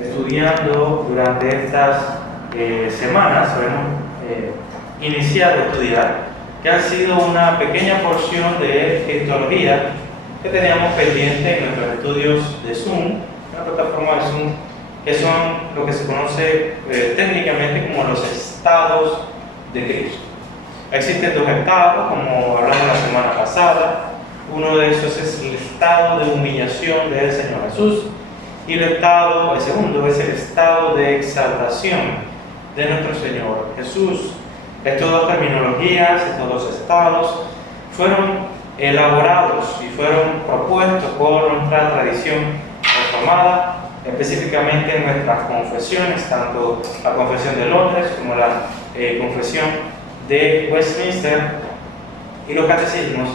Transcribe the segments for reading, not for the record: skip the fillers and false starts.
estudiando durante estas semanas, hemos iniciado a estudiar, que han sido una pequeña porción de cristología que teníamos pendiente en nuestros estudios de Zoom, una plataforma de Zoom, que son lo que se conoce técnicamente como los estados de Cristo. Existen dos estados, como hablamos la semana pasada. Uno de esos es el estado de humillación del Señor Jesús, y el segundo es el estado de exaltación de nuestro Señor Jesús. Estas dos terminologías, estos dos estados, fueron elaborados y fueron propuestos por nuestra tradición reformada, específicamente en nuestras confesiones, tanto la Confesión de Londres como la Confesión de Westminster, y los catecismos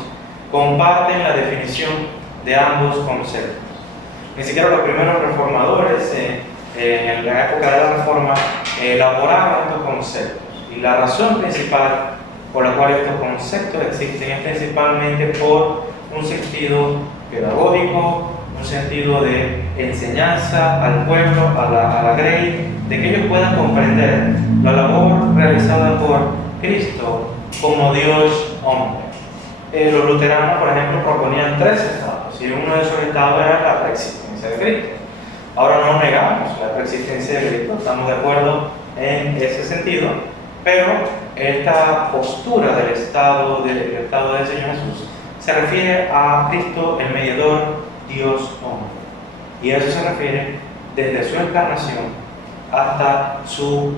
comparten la definición de ambos conceptos. Ni siquiera los primeros reformadores en la época de la Reforma elaboraron estos conceptos, y la razón principal por la cual estos conceptos existen es principalmente por un sentido pedagógico, un sentido de enseñanza al pueblo, a la grey, de que ellos puedan comprender la labor realizada por Cristo como Dios hombre. Los luteranos, por ejemplo, proponían tres estados, y uno de esos estados era la preexistencia de Cristo. Ahora no negamos la preexistencia de Cristo, estamos de acuerdo en ese sentido, pero esta postura del estado del Señor Jesús se refiere a Cristo, el mediador, Dios hombre, y a eso se refiere desde su encarnación hasta su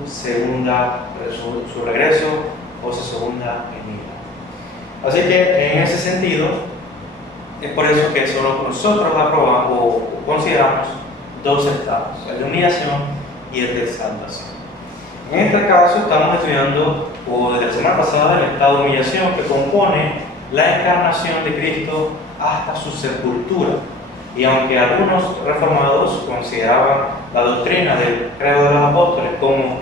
regreso o su segunda venida. Así que en ese sentido es por eso que solo nosotros aprobamos o consideramos dos estados, el de humillación y el de exaltación. En este caso estamos estudiando, o desde la semana pasada, el estado de humillación, que compone la encarnación de Cristo hasta su sepultura. Y aunque algunos reformados consideraban la doctrina del credo de los apóstoles como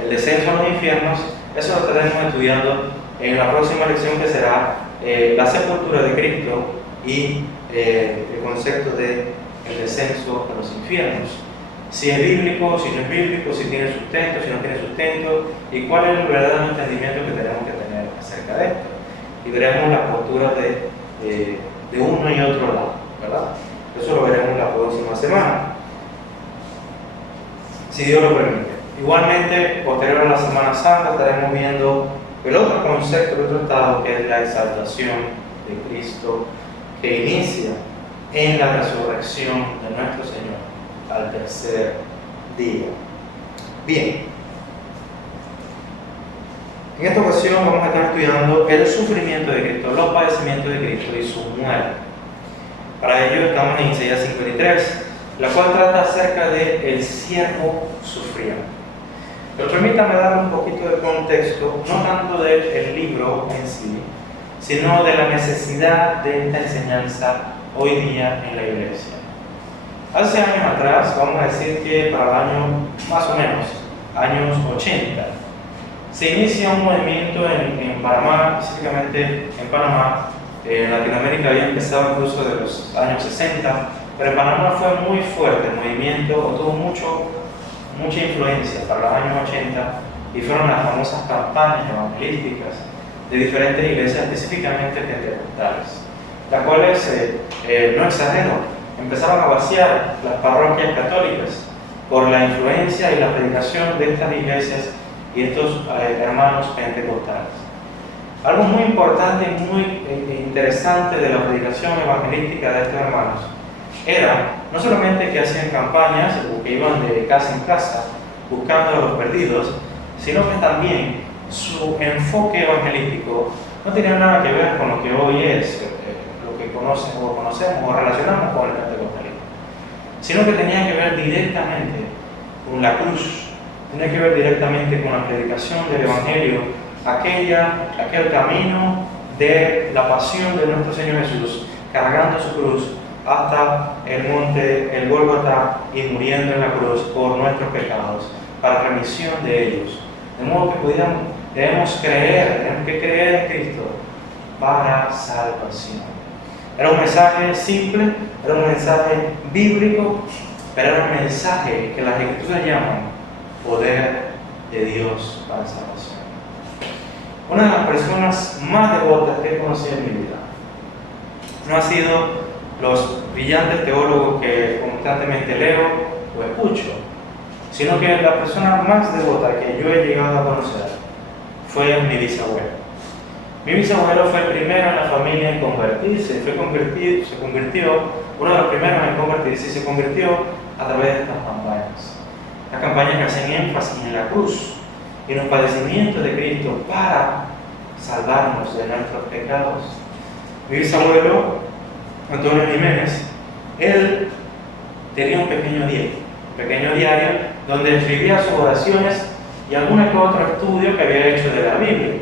el descenso a los infiernos, eso lo estaremos estudiando en la próxima lección, que será la sepultura de Cristo y el concepto de el descenso a los infiernos. Si es bíblico, si no es bíblico, si tiene sustento, si no tiene sustento, y cuál es el verdadero entendimiento que tenemos que tener acerca de esto. Y veremos las posturas de uno y otro lado, ¿verdad? Eso lo veremos la próxima semana, si Dios lo permite. Igualmente, posterior a la Semana Santa, estaremos viendo el otro concepto, el otro estado, que es la exaltación de Cristo, que inicia en la resurrección de nuestro Señor al tercer día. Bien, en esta ocasión vamos a estar estudiando el sufrimiento de Cristo, los padecimientos de Cristo y su muerte. Para ello estamos en Isaías 53, la cual trata acerca de el siervo sufriente. Pero permítame dar un poquito de contexto, no tanto del libro en sí, sino de la necesidad de esta enseñanza hoy día en la iglesia. Hace años atrás, vamos a decir que para el año, más o menos, años 80, se inicia un movimiento en Panamá, específicamente en Panamá. En Latinoamérica había empezado incluso de los años 60, pero en Panamá fue muy fuerte el movimiento, tuvo mucha influencia para los años 80, y fueron las famosas campañas evangelísticas de diferentes iglesias, específicamente pentecostales, las cuales, no exagero, empezaron a vaciar las parroquias católicas por la influencia y la predicación de estas iglesias y estos hermanos pentecostales. Algo muy importante y muy interesante de la predicación evangelística de estos hermanos era no solamente que hacían campañas o que iban de casa en casa buscando a los perdidos, sino que también su enfoque evangelístico no tenía nada que ver con lo que hoy es lo que conocemos o relacionamos con el pentecostalismo, sino que tenía que ver directamente con la cruz, tenía que ver directamente con la predicación del evangelio, aquel camino de la pasión de nuestro Señor Jesús, cargando su cruz hasta el monte, el Gólgota, y muriendo en la cruz por nuestros pecados, para remisión de ellos. De modo que debemos que creer en Cristo para salvación. Era un mensaje simple, era un mensaje bíblico, pero era un mensaje que las Escrituras llaman poder de Dios para salvación. Una de las personas más devotas que he conocido en mi vida no ha sido los brillantes teólogos que constantemente leo o escucho, sino que la persona más devota que yo he llegado a conocer fue mi bisabuelo. Mi bisabuelo fue el primero en la familia en convertirse, se convirtió, uno de los primeros en convertirse, y se convirtió a través de estas campañas. Las campañas que hacen énfasis en la cruz y en los padecimientos de Cristo para salvarnos de nuestros pecados. Mi bisabuelo, Antonio Jiménez, él tenía un pequeño diario donde escribía sus oraciones y algún que otro estudio que había hecho de la Biblia.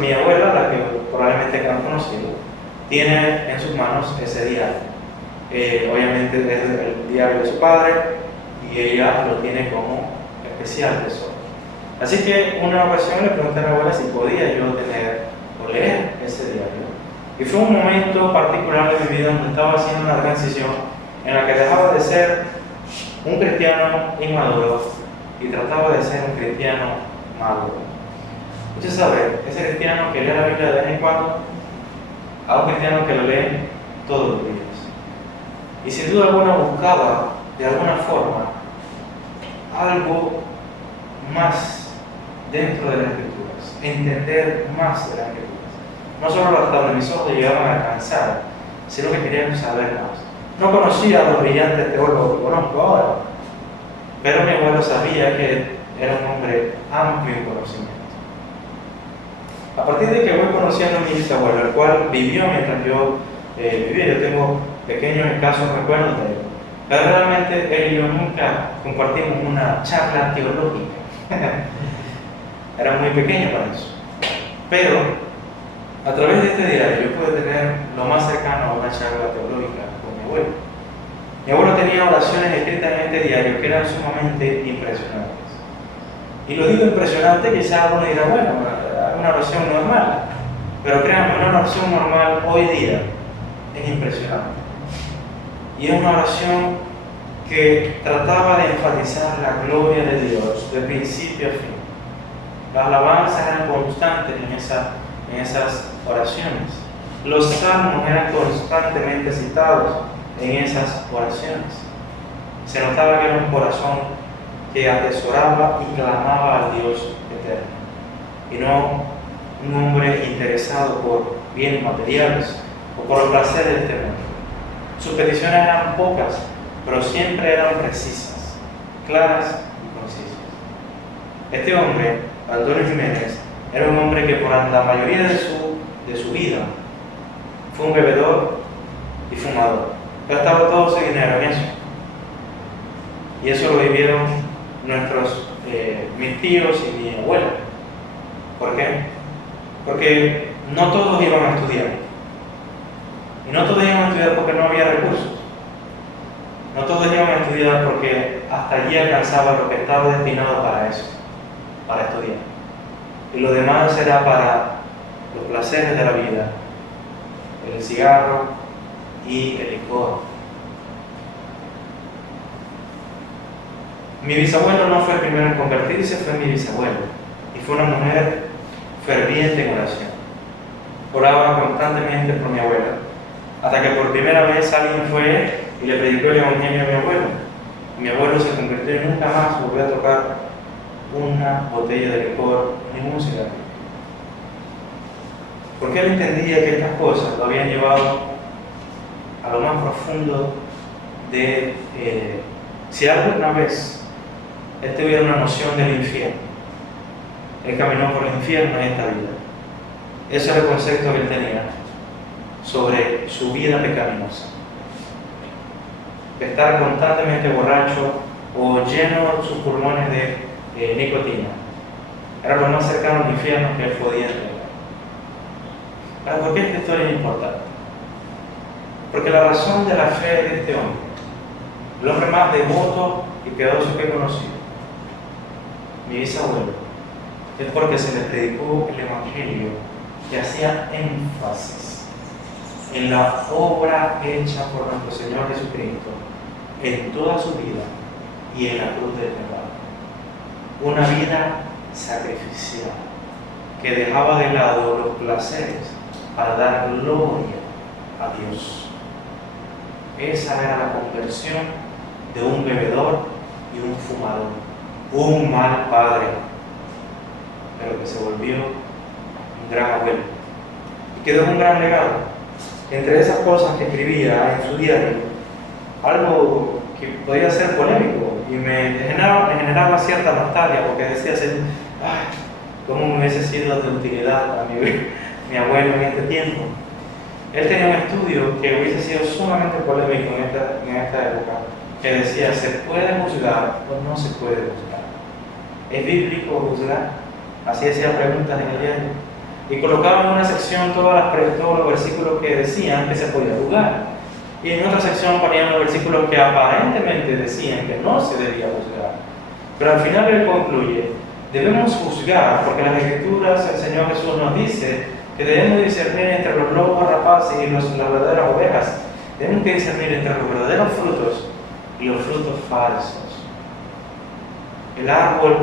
Mi abuela, la que probablemente han conocido, tiene en sus manos ese diario. Obviamente es el diario de su padre y ella lo tiene como especial tesoro. Así que una ocasión le pregunté a mi abuela si podía yo tener o leer ese diario. Y fue un momento particular de mi vida donde estaba haciendo una transición en la que dejaba de ser un cristiano inmaduro y trataba de ser un cristiano maduro. Usted sabe, ese cristiano que lee la Biblia de vez en cuando a un cristiano que lo lee todos los días. Y sin duda alguna buscaba, de alguna forma, algo más dentro de las Escrituras, entender más de las Escrituras. No solo las tablas de mis ojos llegaban a alcanzar, sino que quería saber más. No conocía a los brillantes teólogos que conozco ahora, pero mi abuelo sabía que era un hombre amplio en conocimiento. A partir de que voy conociendo a mi bisabuelo, el cual vivió mientras yo vivía, yo tengo pequeños escasos recuerdos de él, pero realmente él y yo nunca compartimos una charla teológica. Era muy pequeño para eso. Pero a través de este diario yo pude tener lo más cercano a una charla teológica con mi abuelo. Mi abuelo tenía oraciones escritas en este diario que eran sumamente impresionantes. Y lo digo impresionante, quizás uno dirá, bueno, una oración normal. Pero créanme, una oración normal hoy día es impresionante. Y es una oración que trataba de enfatizar la gloria de Dios de principio a fin. Las alabanzas eran constantes en esas oraciones. Los salmos eran constantemente citados en esas oraciones. Se notaba que era un corazón que atesoraba y clamaba al Dios eterno, y no un hombre interesado por bienes materiales o por el placer de este mundo. Sus peticiones eran pocas, pero siempre eran precisas, claras y concisas. Este hombre, Antonio Jiménez, era un hombre que por la mayoría de su vida fue un bebedor y fumador. Gastaba todo su dinero en eso. Y eso lo vivieron mis tíos y mi abuela. ¿Por qué? Porque no todos iban a estudiar. Y no todos iban a estudiar porque no había recursos. No todos iban a estudiar porque hasta allí alcanzaba lo que estaba destinado para eso, para estudiar. Y lo demás era para los placeres de la vida, el cigarro y el licor. Mi bisabuelo no fue el primero en convertirse, fue mi bisabuelo. Y fue una mujer ferviente en oración. Oraba constantemente por mi abuela, hasta que por primera vez alguien fue y le predicó el evangelio a mi abuelo. Mi abuelo se convirtió y nunca más volvió a tocar una botella de licor, ningún cigarro. Porque él entendía que estas cosas lo habían llevado a lo más profundo de... si alguna vez él tuviera una noción del infierno, él caminó por el infierno en esta vida. Ese era el concepto que él tenía sobre su vida pecaminosa. Estar constantemente borracho o lleno sus pulmones de nicotina era lo más cercano al infierno que él podía tener. ¿Por qué esta historia es importante? Porque la razón de la fe de este hombre, el hombre más devoto y piadoso que he conocido, mi bisabuelo, es porque se le predicó el evangelio que hacía énfasis en la obra hecha por nuestro Señor Jesucristo en toda su vida y en la cruz del Calvario. Una vida sacrificial que dejaba de lado los placeres para dar gloria a Dios. Esa era la conversión de un bebedor y un fumador, un mal padre, pero que se volvió un gran abuelo y quedó un gran legado. Entre esas cosas que escribía en su diario, algo que podía ser polémico y me generaba cierta nostalgia, porque decía así, ay, cómo me hubiese sido de utilidad a mi abuelo en este tiempo. Él tenía un estudio que hubiese sido sumamente polémico en esta época, que decía, ¿se puede juzgar o no se puede juzgar? ¿Es bíblico juzgar? Así hacía preguntas en el diario. Y colocaba en una sección todos los versículos que decían que se podía juzgar. Y en otra sección ponían los versículos que aparentemente decían que no se debía juzgar. Pero al final él concluye, debemos juzgar porque en las Escrituras el Señor Jesús nos dice que debemos discernir entre los lobos rapaces y las verdaderas ovejas. Tenemos que discernir entre los verdaderos frutos y los frutos falsos. El árbol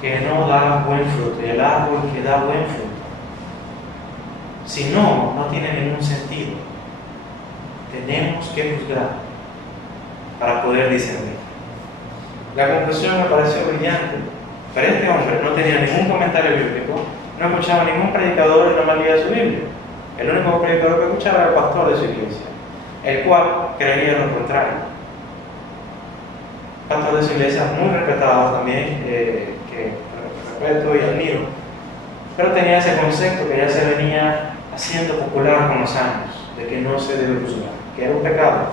que no da buen fruto y el árbol que da buen fruto. Si no, no tiene ningún sentido. Tenemos que juzgar para poder discernir. La conclusión me pareció brillante. Pero este hombre no tenía ningún comentario bíblico, no escuchaba ningún predicador y no más leía su Biblia. El único predicador que escuchaba era el pastor de su iglesia, el cual creía lo contrario. El pastor de su iglesia, muy respetado también, que respeto y admiro, pero tenía ese concepto que ya se venía haciendo popular con los años, de que no se debe juzgar, que era un pecado.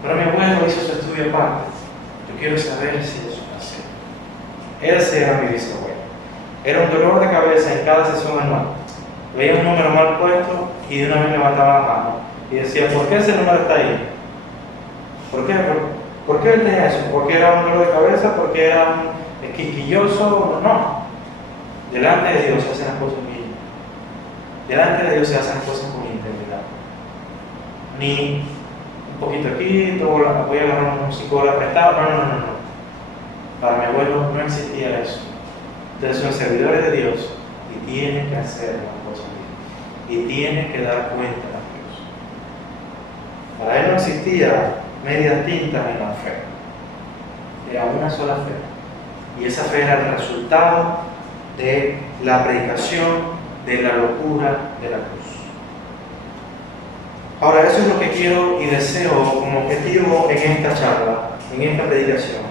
Pero mi abuelo hizo su estudio aparte. Yo quiero saber si eso es así. Ese era mi bisabuelo. Era un dolor de cabeza en cada sesión anual. Veía un número mal puesto y de una vez levantaba la mano y decía, ¿por qué ese número está ahí? ¿Por qué? ¿Por qué él tenía eso? ¿Porque era un dolor de cabeza? ¿Porque era un quisquilloso? No. Delante de Dios se hacen las cosas bien. Delante de Dios se hacen las cosas con integridad. Ni un poquito aquí, voy a agarrar un psicólogo prestado. No. Para mi abuelo no existía eso. Ustedes son servidores de Dios y tienen que hacer las cosas bien. Y tienen que dar cuenta a Dios. Para él no existía medias tintas en la fe. Era una sola fe. Y esa fe era el resultado de la predicación de la locura de la cruz. Ahora, eso es lo que quiero y deseo como objetivo en esta charla, en esta predicación.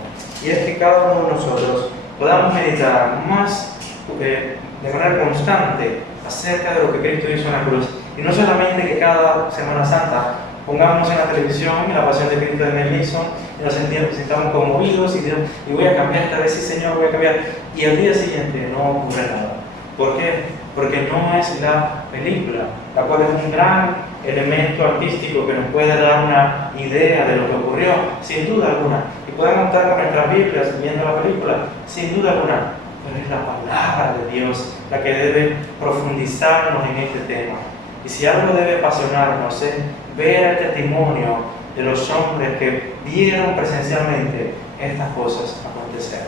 Y es que cada uno de nosotros podamos meditar más de manera constante acerca de lo que Cristo hizo en la cruz. Y no solamente que cada Semana Santa pongamos en la televisión la pasión de Cristo de Mel Gibson y nos sintamos conmovidos y voy a cambiar esta vez, sí Señor, voy a cambiar. Y al día siguiente no ocurre nada. ¿Por qué? Porque no es la película, la cual es un gran elemento artístico que nos puede dar una idea de lo que ocurrió, sin duda alguna. Y podemos estar con nuestras Biblias viendo la película, sin duda alguna. Pero es la palabra de Dios la que debe profundizarnos en este tema. Y si algo debe apasionarnos es ver el testimonio de los hombres que vieron presencialmente estas cosas acontecer.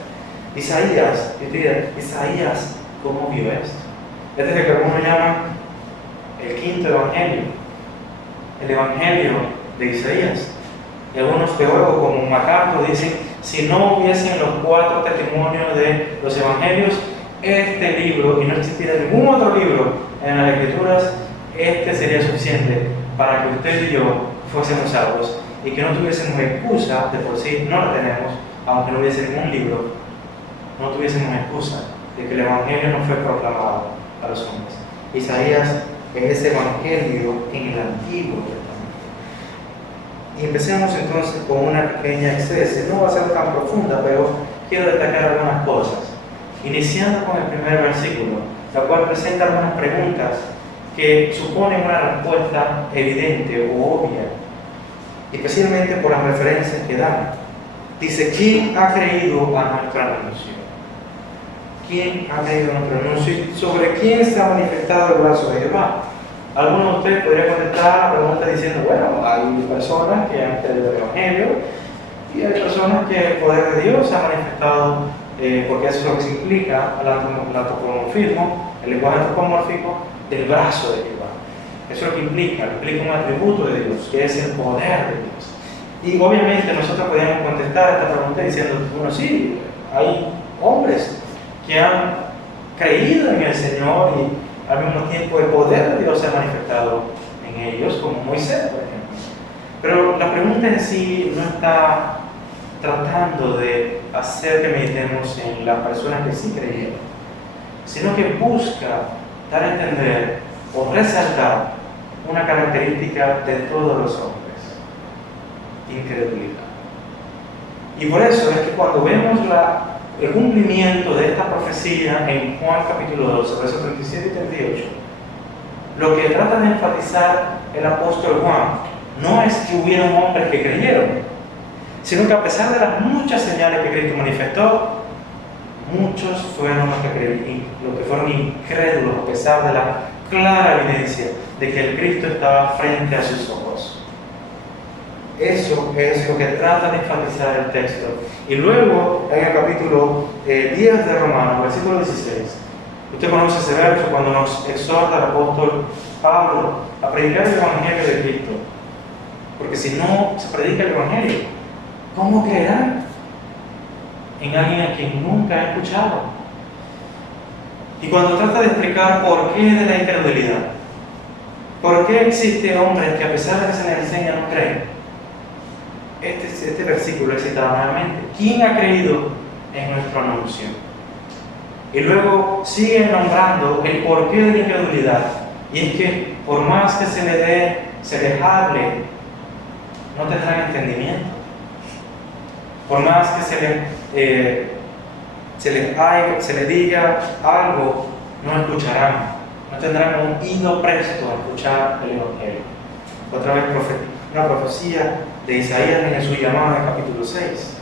Isaías, ¿cómo vio esto? Este es el que algunos llaman el quinto evangelio, el evangelio de Isaías. Y algunos teólogos como MacArthur dicen, si no hubiesen los 4 testimonios de los evangelios, este libro, y no existiera ningún otro libro en las Escrituras, este sería suficiente para que usted y yo fuésemos salvos y que no tuviésemos excusa, de por sí no la tenemos, aunque no hubiese ningún libro, no tuviésemos excusa de que el evangelio no fue proclamado a los hombres. Isaías es ese evangelio en el Antiguo Testamento. Y empecemos entonces con una pequeña exégesis. No va a ser tan profunda, pero quiero destacar algunas cosas. Iniciando con el primer versículo, la cual presenta algunas preguntas que suponen una respuesta evidente o obvia, especialmente por las referencias que dan. Dice, ¿quién ha creído a nuestro anuncio? ¿Quién ha creído a nuestro anuncio? ¿Sobre quién se ha manifestado el brazo de Jehová? Algunos de ustedes podrían contestar la pregunta diciendo, bueno, hay personas que han creído el Evangelio y hay personas que el poder de Dios se ha manifestado, porque eso es lo que se implica el antropomorfismo, el lenguaje antropomórfico del brazo de Jehová. Eso es lo que implica un atributo de Dios, que es el poder de Dios. Y obviamente nosotros podríamos contestar esta pregunta diciendo, bueno, sí, hay hombres que han creído en el Señor y al mismo tiempo el poder de Dios se ha manifestado en ellos, como Moisés, por ejemplo. Pero la pregunta en sí no está tratando de hacer que meditemos en las personas que sí creyeron, sino que busca dar a entender o resaltar una característica de todos los hombres: incredulidad. Y por eso es que cuando vemos el cumplimiento de esta profecía en Juan capítulo 12, versos 37 y 38, lo que trata de enfatizar el apóstol Juan no es que hubieron hombres que creyeron, sino que a pesar de las muchas señales que Cristo manifestó, muchos fueron los que fueron incrédulos a pesar de la clara evidencia de que el Cristo estaba frente a sus ojos. Eso es lo que trata de enfatizar el texto. Y luego, en el capítulo 10 de Romanos, versículo 16, usted conoce ese verso cuando nos exhorta el apóstol Pablo a predicar el Evangelio de Cristo. Porque si no se predica el Evangelio, ¿cómo creerán en alguien a quien nunca ha escuchado? Y cuando trata de explicar por qué de la incredulidad, por qué existen hombres que a pesar de que se les enseña no creen, este versículo es citado nuevamente. ¿Quién ha creído en nuestro anuncio? Y luego sigue nombrando el porqué de la incredulidad. Y es que por más que se les hable, no tendrán entendimiento. Por más que se les diga algo, no escucharán. No tendrán un oído presto a escuchar el Evangelio. Otra vez una profecía de Isaías en su llamado en el capítulo 6.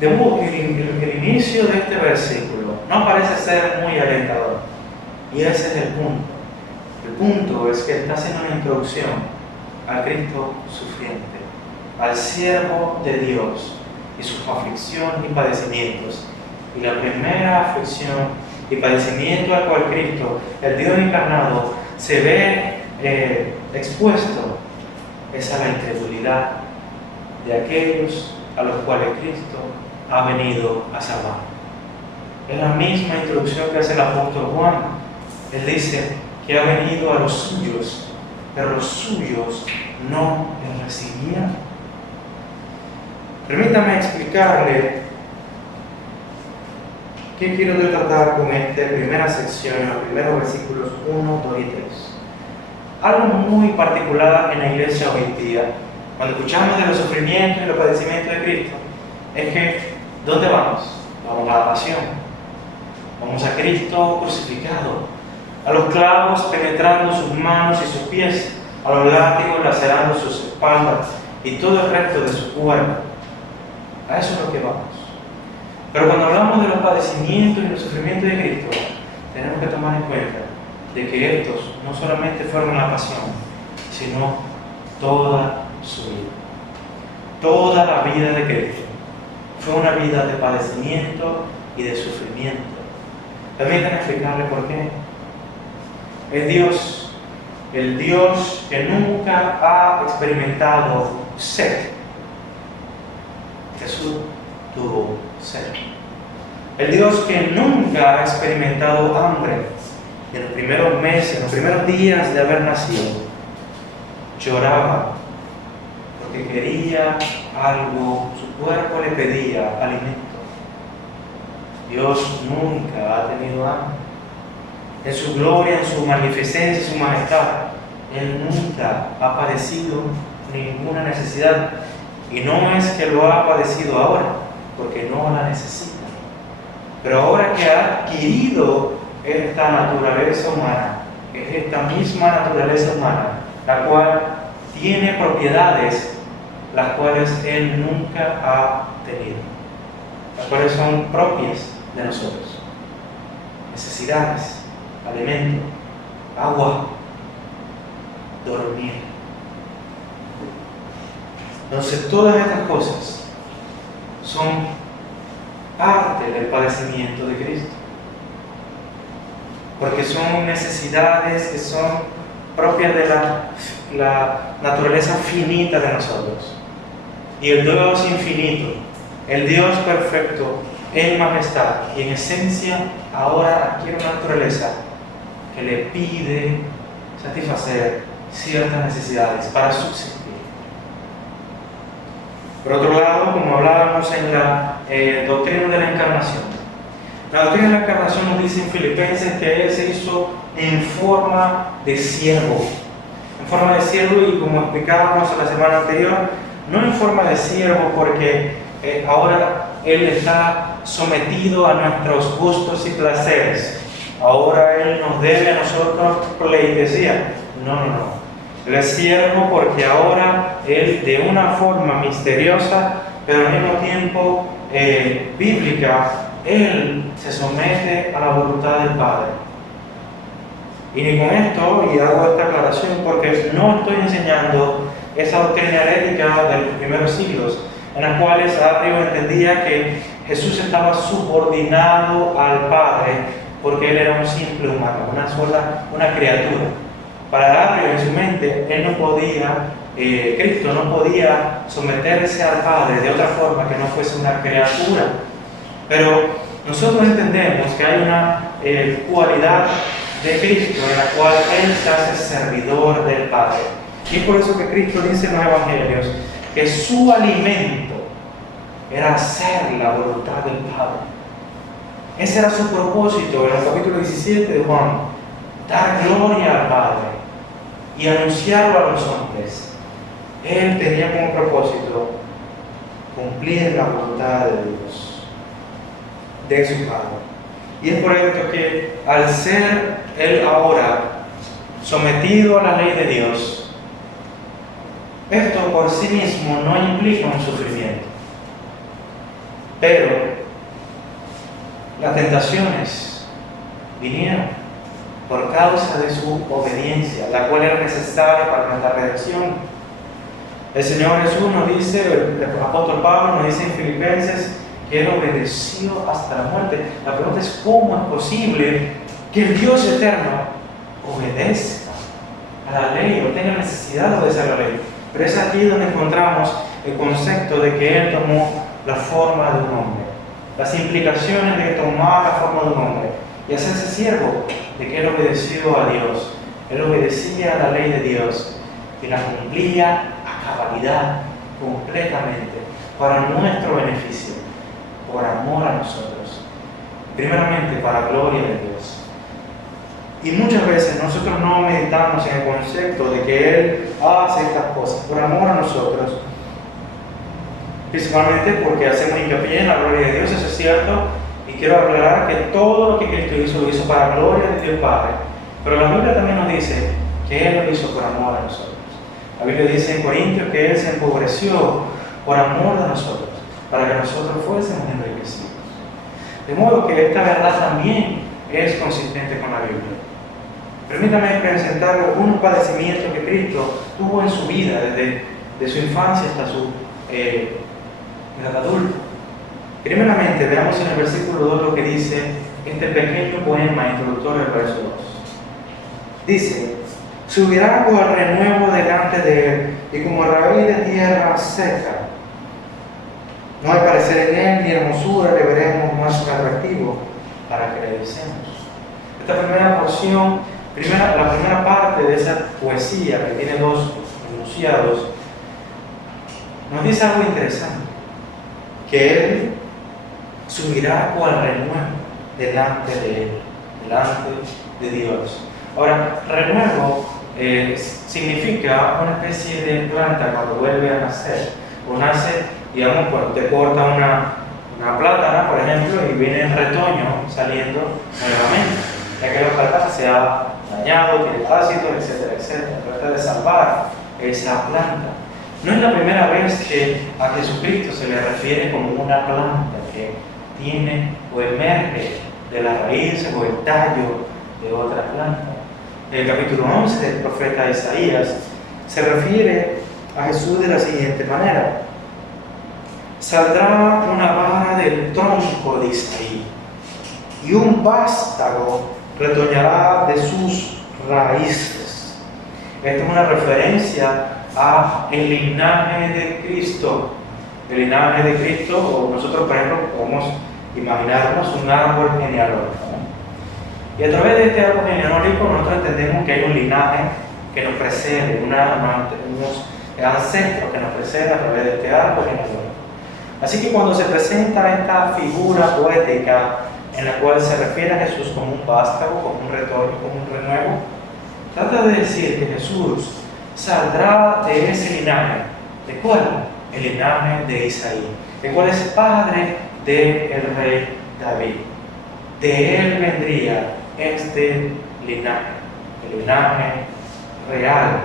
De modo que el inicio de este versículo no parece ser muy alentador. Y ese es el punto. El punto es que está haciendo una introducción al Cristo sufriente, al siervo de Dios y sus aflicciones y padecimientos. Y la primera aflicción y padecimiento al cual Cristo, el Dios encarnado, se ve expuesto es a la incredulidad de aquellos a los cuales Cristo ha venido a salvar. Es la misma introducción que hace el apóstol Juan. Él dice que ha venido a los suyos, pero los suyos no le recibían. Permítame explicarle qué quiero yo tratar con esta primera sección, los primeros versículos 1, 2 y 3. Algo muy particular en la iglesia hoy en día, cuando escuchamos de los sufrimientos y los padecimientos de Cristo, es que, ¿dónde vamos? Vamos a la pasión, vamos a Cristo crucificado, a los clavos penetrando sus manos y sus pies, a los látigos lacerando sus espaldas y todo el resto de su cuerpo. A eso es lo que vamos. Pero cuando hablamos de los padecimientos y los sufrimientos de Cristo, tenemos que tomar en cuenta de que estos no solamente fueron la pasión, sino toda su vida. Toda la vida de Cristo fue una vida de padecimiento y de sufrimiento. Permítanme explicarle por qué. Es Dios, el Dios que nunca ha experimentado sed. Jesús tuvo sed. El Dios que nunca ha experimentado hambre. En los primeros meses, en los primeros días de haber nacido, lloraba porque quería algo, su cuerpo le pedía alimento. Dios nunca ha tenido hambre. En su gloria, en su magnificencia, en su majestad, Él nunca ha padecido ninguna necesidad. Y no es que lo ha padecido ahora, porque no la necesita. Pero ahora que ha adquirido esta naturaleza humana, es esta misma naturaleza humana, la cual tiene propiedades las cuales Él nunca ha tenido, las cuales son propias de nosotros, necesidades. alimento, agua, dormir. Entonces todas estas cosas son parte del padecimiento de Cristo, porque son necesidades que son propias de la naturaleza finita de nosotros. Y el Dios infinito, el Dios perfecto en majestad y en esencia, ahora adquiere una naturaleza que le pide satisfacer ciertas necesidades para subsistir. Por otro lado, como hablábamos en la doctrina de la encarnación, la doctrina de la encarnación nos dice en Filipenses que Él se hizo en forma de siervo. En forma de siervo, y como explicábamos la semana anterior, no en forma de siervo porque ahora Él está sometido a nuestros gustos y placeres. Ahora Él nos debe a nosotros pleitesía. No. Él es siervo porque ahora Él, de una forma misteriosa, pero al mismo tiempo bíblica, Él se somete a la voluntad del Padre. Y ni con esto, y hago esta aclaración porque no estoy enseñando esa doctrina herética de los primeros siglos, en las cuales Arrio entendía que Jesús estaba subordinado al Padre porque Él era un simple humano, una criatura. Para Arrio, en su mente, él no podía, Cristo no podía someterse al Padre de otra forma que no fuese una criatura. Pero nosotros entendemos que hay una cualidad de Cristo en la cual Él se hace servidor del Padre. Y es por eso que Cristo dice en los Evangelios que su alimento era hacer la voluntad del Padre. Ese era su propósito en el capítulo 17 de Juan: dar gloria al Padre y anunciarlo a los hombres. Él tenía como propósito cumplir la voluntad de Dios, de su Padre. Y es por esto que al ser Él ahora sometido a la ley de Dios, esto por sí mismo no implica un sufrimiento. Pero las tentaciones vinieron por causa de su obediencia, la cual era necesaria para nuestra redención. El Señor Jesús nos dice, el apóstol Pablo nos dice en Filipenses, que Él obedeció hasta la muerte. La pregunta es: ¿cómo es posible que el Dios eterno obedezca a la ley o tenga necesidad de obedecer a la ley? Pero es aquí donde encontramos el concepto de que Él tomó la forma de un hombre, las implicaciones de tomar la forma de un hombre y hacerse siervo, de que Él obedeció a Dios. Él obedecía a la ley de Dios y la cumplía a cabalidad, completamente, para nuestro beneficio, por amor a nosotros, primeramente para gloria de Dios. Y muchas veces nosotros no meditamos en el concepto de que Él hace estas cosas por amor a nosotros, principalmente porque hacemos hincapié en la gloria de Dios. Eso es cierto, y quiero aclarar que todo lo que Cristo hizo, lo hizo para gloria de Dios Padre. Pero la Biblia también nos dice que Él lo hizo por amor a nosotros. La Biblia dice en Corintios que Él se empobreció por amor a nosotros, para que nosotros fuésemos enriquecidos. De modo que esta verdad también es consistente con la Biblia. Permítame presentar algunos padecimientos que Cristo tuvo en su vida, desde su infancia hasta su edad adulta. Primeramente, veamos en el versículo 2 lo que dice este pequeño poema introductorio del verso 2. Dice: subirá como el renuevo delante de Él, y como raíz de tierra seca. No hay parecer en Él, ni hermosura le veremos más atractivo para que le deseemos. Esta primera porción, la primera parte de esa poesía, que tiene dos enunciados, nos dice algo interesante: que Él subirá cual renuevo delante de Él, delante de Dios. Ahora, renuevo significa una especie de planta cuando vuelve a nacer, o nace, digamos, cuando te corta una plátana, por ejemplo, y viene el retoño saliendo nuevamente, ya que la plátana se ha dañado, tiene parásitos, etcétera, etcétera. Trata de salvar esa planta. No es la primera vez que a Jesucristo se le refiere como una planta que tiene o emerge de las raíces o el tallo de otra planta. En el capítulo 11 del profeta Isaías se refiere a Jesús de la siguiente manera: saldrá una vara del tronco de Isaí, y un vástago retoñará de sus raíces. Esta es una referencia a el linaje de Cristo. El linaje de Cristo, o nosotros, por ejemplo, podemos imaginarnos un árbol genealógico, ¿no? Y a través de este árbol genealógico nosotros entendemos que hay un linaje que nos precede, unos ancestros que nos preceden a través de este árbol genealógico. Así que cuando se presenta esta figura poética en la cual se refiere a Jesús como un vástago, como un retoño, como un renuevo, trata de decir que Jesús saldrá de ese linaje. ¿De cuál? El linaje de Isaí, el cual es padre del rey David. De él vendría este linaje, el linaje real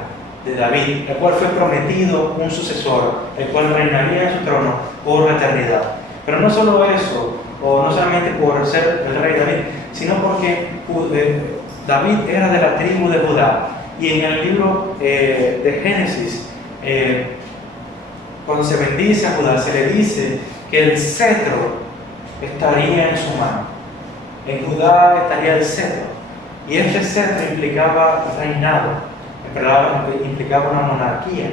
de David, el cual fue prometido un sucesor, el cual reinaría en su trono por la eternidad. Pero no solo eso, o no solamente por ser el rey David, sino porque David era de la tribu de Judá. Y en el libro de Génesis, cuando se bendice a Judá, se le dice que el cetro estaría en su mano. En Judá estaría el cetro. Y este cetro implicaba reinado, implicaba una monarquía.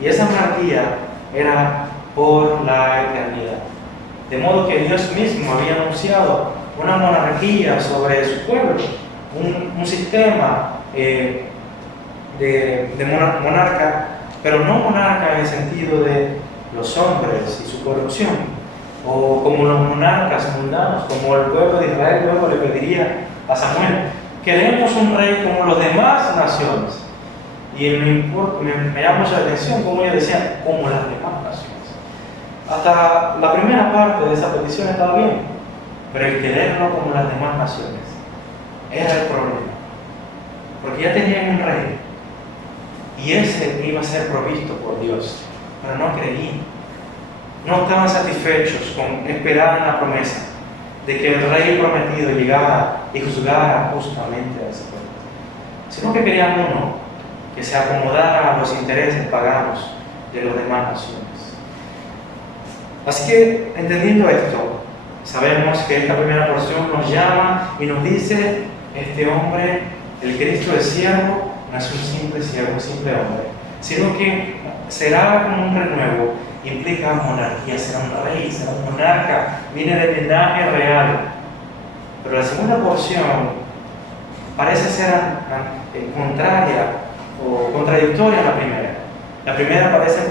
Y esa monarquía era por la eternidad. De modo que Dios mismo había anunciado una monarquía sobre su pueblo, un sistema de monarca, pero no monarca en el sentido de los hombres y su corrupción, o como los monarcas mundanos, como el pueblo de Israel luego le pediría a Samuel: queremos un rey como los demás naciones. Y me llama mucho la atención como ellos decían, como las demás naciones. Hasta la primera parte de esa petición estaba bien, pero el quererlo como las demás naciones era el problema, porque ya tenían un rey y ese iba a ser provisto por Dios, pero no creían, no estaban satisfechos con esperar en la promesa de que el rey prometido llegara y juzgara justamente a ese pueblo, sino que querían uno que se acomodara a los intereses paganos de las demás naciones. Así que, entendiendo esto, sabemos que esta primera porción nos llama y nos dice: este hombre, el Cristo es siervo, no es un simple siervo, un simple hombre, sino que será como un renuevo, implica monarquía, será un rey, será un monarca, viene del linaje real. Pero la segunda porción parece ser contraria o contradictoria a la primera. La primera parece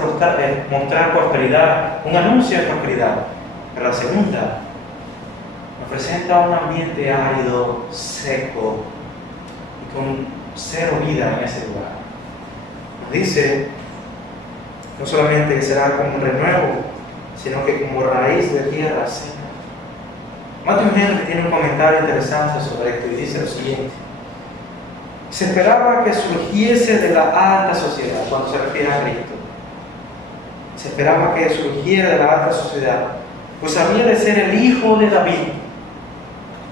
mostrar prosperidad, un anuncio de prosperidad, pero la segunda nos presenta un ambiente árido, seco y con cero vida en ese lugar. Nos dice no solamente que será como un renuevo, sino que como raíz de tierra seca. Matthew Henry tiene un comentario interesante sobre esto y dice lo siguiente: se esperaba que surgiese de la alta sociedad, cuando se refiere a Cristo. Se esperaba que surgiera de la alta sociedad, pues había de ser el hijo de David.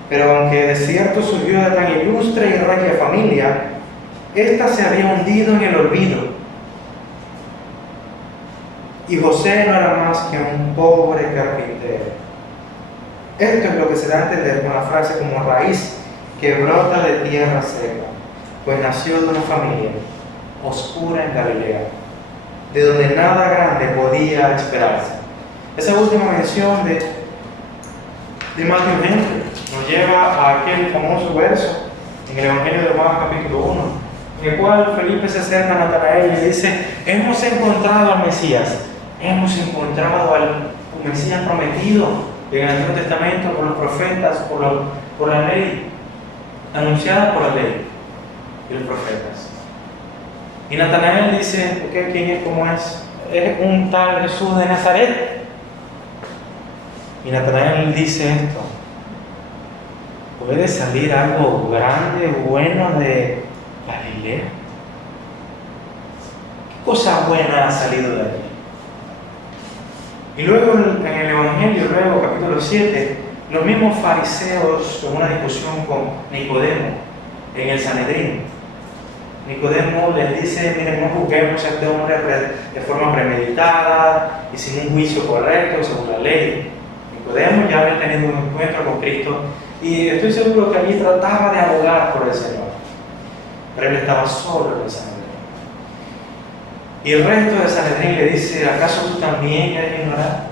Pero aunque de cierto surgió de tan ilustre y regia familia, ésta se había hundido en el olvido. Y José no era más que un pobre carpintero. Esto es lo que se da a entender con la frase como raíz que brota de tierra seca, pues nació de una familia oscura en Galilea, de donde nada grande podía esperarse. Esa última mención de Matthew Henry nos lleva a aquel famoso verso en el Evangelio de Juan capítulo 1, en el cual Felipe se acerca a Natanael y le dice: hemos encontrado al Mesías, hemos encontrado al Mesías prometido en el Antiguo Testamento por los profetas, por la ley, anunciada por la ley y los profetas. Y Natanael dice: ¿okay, quién es? ¿Cómo es? Es un tal Jesús de Nazaret. Y Natanael dice esto: ¿puede salir algo grande, bueno de Galilea? ¿Qué cosa buena ha salido de allí? Y luego en el Evangelio, luego capítulo 7, los mismos fariseos, en una discusión con Nicodemo, en el Sanedrín. Nicodemo les dice: miren, no juzguemos a este hombre de forma premeditada y sin un juicio correcto según la ley. Nicodemo ya había tenido un encuentro con Cristo y estoy seguro que allí trataba de abogar por el Señor, pero él estaba solo en el Sanedrín. Y el resto del Sanedrín le dice: ¿acaso tú también eres ignorante?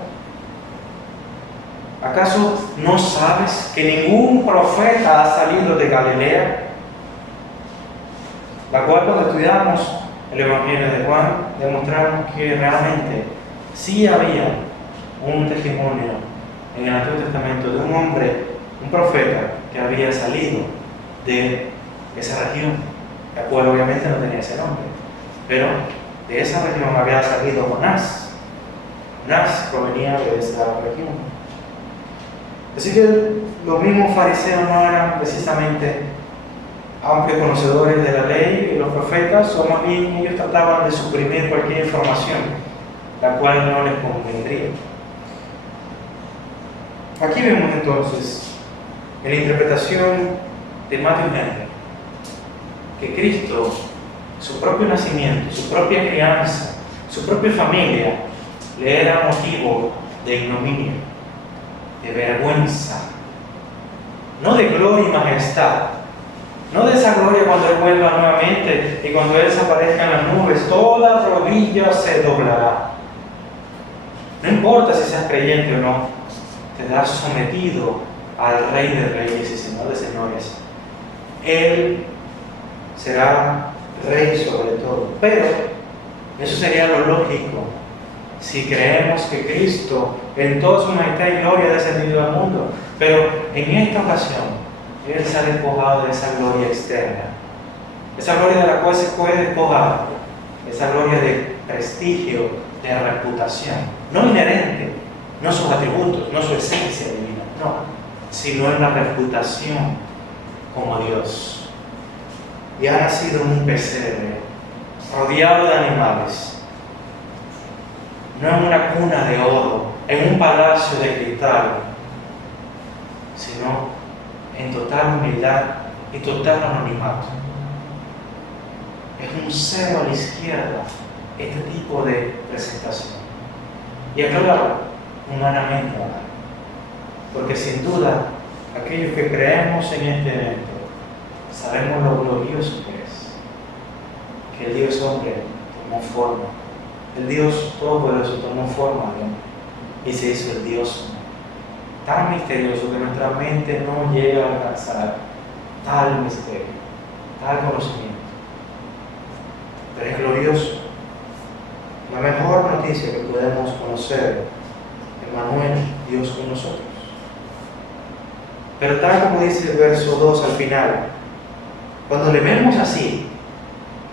¿Acaso no sabes que ningún profeta ha salido de Galilea? La cual, cuando estudiamos el Evangelio de Juan, demostramos que realmente sí había un testimonio en el Antiguo Testamento de un hombre, un profeta, que había salido de esa región, la cual obviamente no tenía ese nombre, pero de esa región había salido Jonás. Jonás provenía de esa región. Así que los mismos fariseos no eran precisamente amplios conocedores de la ley y los profetas, o más bien ellos trataban de suprimir cualquier información la cual no les convendría. Aquí vemos entonces, en la interpretación de Matthew Henry, que Cristo, su propio nacimiento, su propia crianza, su propia familia, le era motivo de ignominia, de vergüenza, no de gloria y majestad, no de esa gloria cuando Él vuelva nuevamente y cuando Él desaparezca en las nubes, toda rodilla se doblará. No importa si seas creyente o no, te das sometido al Rey de Reyes y Señor de Señores. Él será Rey sobre todo. Pero eso sería lo lógico si creemos que Cristo en toda su majestad y gloria ha descendido al mundo. Pero en esta ocasión Él se ha despojado de esa gloria externa, esa gloria de la cual se puede despojar, esa gloria de prestigio, de reputación, no inherente, no sus atributos, no su esencia divina, no, sino en la reputación como Dios. Y ha nacido en un pesebre, rodeado de animales, no en una cuna de oro, en un palacio de cristal, sino en total humildad y total anonimato. Es un cero a la izquierda este tipo de presentación. Y aclaro, humanamente hablando, porque sin duda aquellos que creemos en este evento sabemos lo glorioso que es, que el Dios hombre tomó forma, el Dios todopoderoso tomó forma de hombre y se hizo el Dios hombre, tan misterioso que nuestra mente no llega a alcanzar tal misterio, tal conocimiento, pero es glorioso. La mejor noticia que podemos conocer, Emmanuel, Dios con nosotros. Pero tal como dice el verso 2 al final, cuando le vemos así,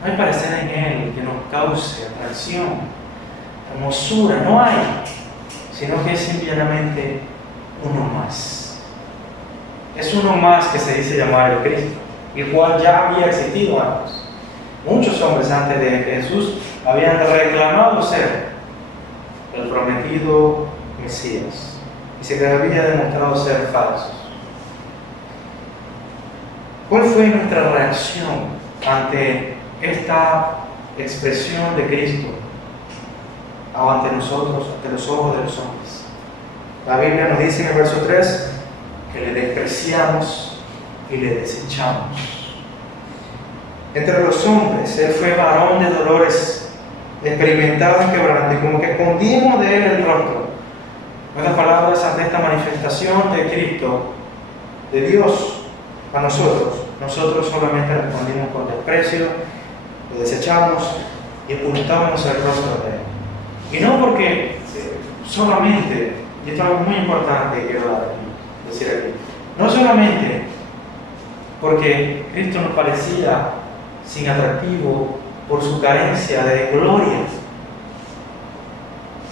no hay parecer en Él que nos cause atracción, hermosura, no hay, sino que es simplemente uno más. Es uno más que se dice llamar el Cristo, el cual ya había existido antes. Muchos hombres antes de Jesús habían reclamado ser el prometido Mesías y se les había demostrado ser falsos. ¿Cuál fue nuestra reacción ante esta expresión de Cristo ante nosotros, ante los ojos de los hombres? La Biblia nos dice en el verso 3 que le despreciamos y le desechamos. Entre los hombres, Él fue varón de dolores, experimentado en quebranto, y como que escondimos de Él el rostro. Nuestras palabras ante esta manifestación de Cristo, de Dios a nosotros solamente respondimos con desprecio, lo desechamos y ocultamos el rostro de Él. Y no porque solamente, y esto es algo muy importante que quiero decir aquí, no solamente porque Cristo nos parecía sin atractivo por su carencia de gloria,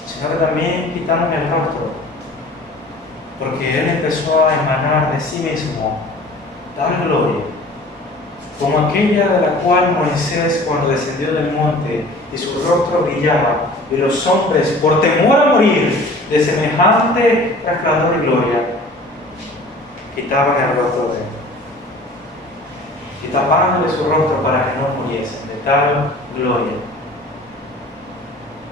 sino que también quitamos el rostro, porque Él empezó a emanar de sí mismo tal gloria, como aquella de la cual Moisés, cuando descendió del monte y su rostro brillaba, y los hombres, por temor a morir de semejante resplandor y gloria, quitaban el rostro de Él. y tapándole su rostro para que no muriesen de tal gloria.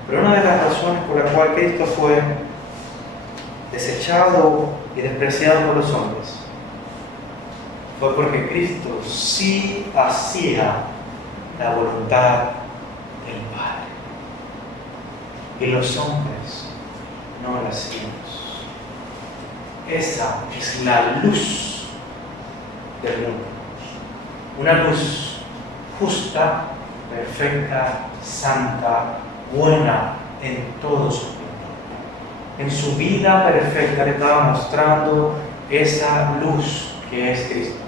Pero una de las razones por la cual Cristo fue desechado y despreciado por los hombres fue porque Cristo sí hacía la voluntad del Padre y los hombres no la hacíamos. Esa es la luz del mundo, una luz justa, perfecta, santa, buena en todo su mundo. En su vida perfecta le estaba mostrando esa luz que es Cristo.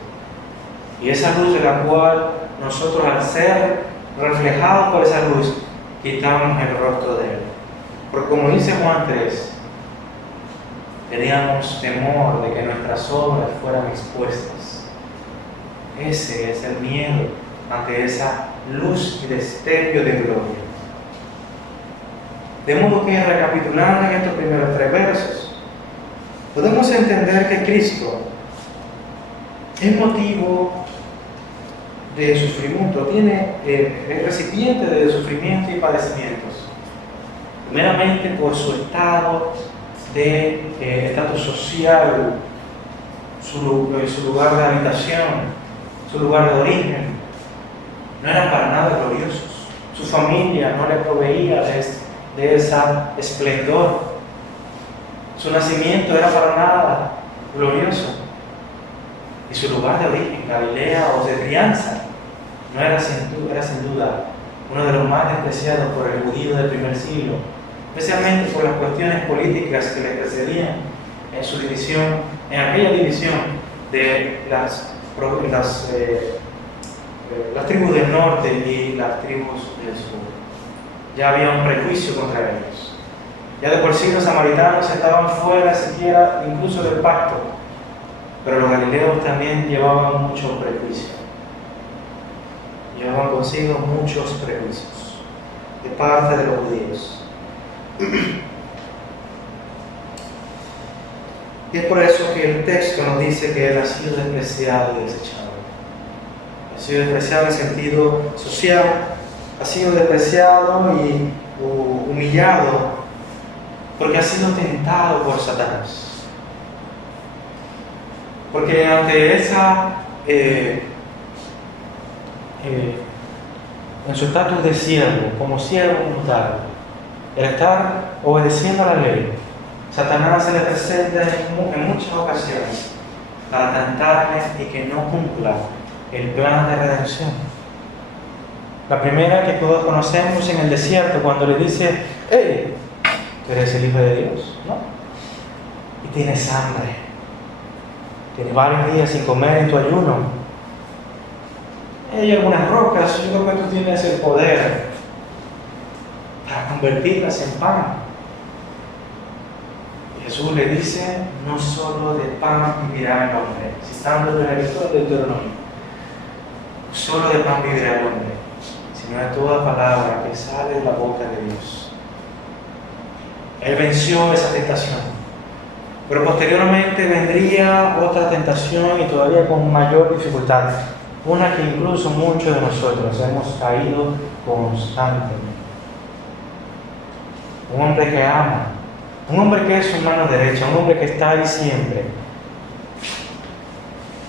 Y esa luz de la cual nosotros, al ser reflejados por esa luz, quitamos el rostro de Él. Porque como dice Juan 3, teníamos temor de que nuestras obras fueran expuestas. Ese es el miedo ante esa luz y destello de gloria. De modo que, recapitulando en estos primeros 3 versos, podemos entender que Cristo es motivo de sufrimiento, es recipiente de sufrimiento y padecimientos, meramente por su estado de estatus social, su lugar de habitación, su lugar de origen. No eran para nada gloriosos. Su familia no le proveía de ese esplendor. Su nacimiento era para nada glorioso. Y su lugar de origen, Galilea o de crianza, era sin duda uno de los más despreciados por el judío del primer siglo, especialmente por las cuestiones políticas que le precedían en su división, en aquella división de las tribus del norte y las tribus del sur. Ya había un prejuicio contra ellos. Ya de por sí los samaritanos estaban fuera siquiera incluso del pacto, pero los galileos también llevaban mucho prejuicio. Llevaban consigo muchos prejuicios de parte de los judíos. Y es por eso que el texto nos dice que Él ha sido despreciado y desechado. Ha sido despreciado en sentido social, ha sido despreciado y humillado porque ha sido tentado por Satanás. Porque ante esa, en su estatus de siervo, como siervo inmutable, el estar obedeciendo a la ley, Satanás se le presenta en muchas ocasiones para tentarle y que no cumpla el plan de redención. La primera que todos conocemos en el desierto, cuando le dice: ¡Hey! Tú eres el Hijo de Dios, ¿no? Y tienes hambre. Tienes varios días sin comer en tu ayuno. Hay algunas rocas, yo creo que tú tienes el poder para convertirlas en pan. Y Jesús le dice: no solo de pan vivirá el hombre, citando el escritor del Deuteronomio. No solo de pan vivirá el hombre, sino de toda palabra que sale de la boca de Dios. Él venció esa tentación. Pero posteriormente vendría otra tentación y todavía con mayor dificultad. Una que incluso muchos de nosotros hemos caído constantemente. Un hombre que ama, un hombre que es su mano derecha, un hombre que está ahí siempre.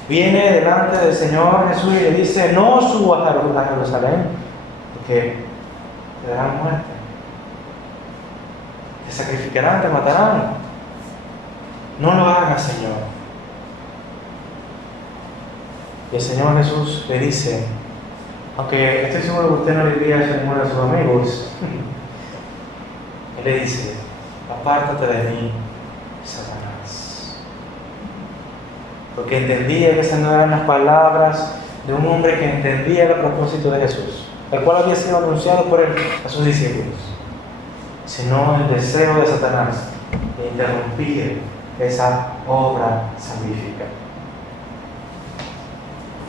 Viene delante del Señor Jesús y le dice: no subas a Jerusalén, porque te darán muerte. Te sacrificarán, te matarán. No lo hagas, Señor. Y el Señor Jesús le dice, aunque estoy seguro que usted no le diría eso a ninguno de sus amigos, Él le dice: apártate de mí, Satanás. Porque entendía que esas no eran las palabras de un hombre que entendía el propósito de Jesús, el cual había sido anunciado por él a sus discípulos, sino el deseo de Satanás de interrumpir esa obra salvífica.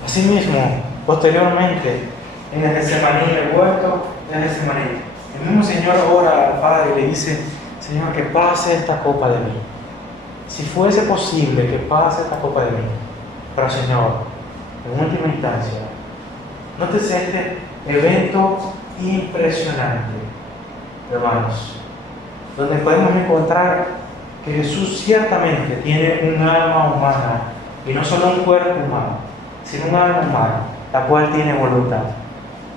Asimismo, posteriormente, en el Getsemaní, en el huerto de Getsemaní, el mismo Señor ora al Padre y le dice: Señor, que pase esta copa de mí. Si fuese posible que pase esta copa de mí. Pero Señor, en última instancia, Nótese este evento impresionante, hermanos, donde podemos encontrar que Jesús ciertamente tiene un alma humana, y no solo un cuerpo humano, sino un alma humana, la cual tiene voluntad.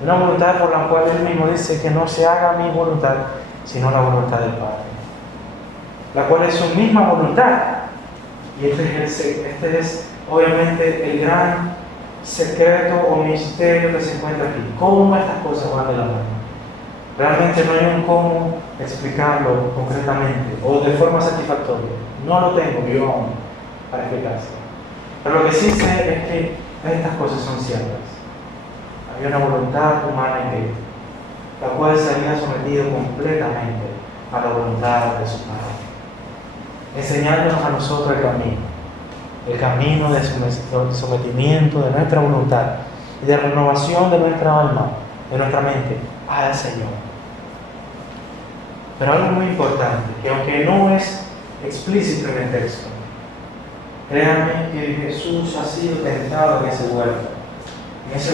Una voluntad por la cual Él mismo dice que no se haga mi voluntad, sino la voluntad del Padre, la cual es su misma voluntad. Y este es obviamente el gran secreto o misterio que se encuentra aquí. ¿Cómo estas cosas van de la mano? Realmente no hay un cómo explicarlo concretamente o de forma satisfactoria. No lo tengo yo aún para explicarse. Pero lo que sí sé es que estas cosas son ciertas. Había una voluntad humana en Cristo, la cual se había sometido completamente a la voluntad de su Padre, enseñándonos a nosotros el camino de sometimiento de nuestra voluntad y de renovación de nuestra alma, de nuestra mente, al Señor. Pero algo muy importante, que aunque no es explícito en el texto, créanme que Jesús ha sido tentado en ese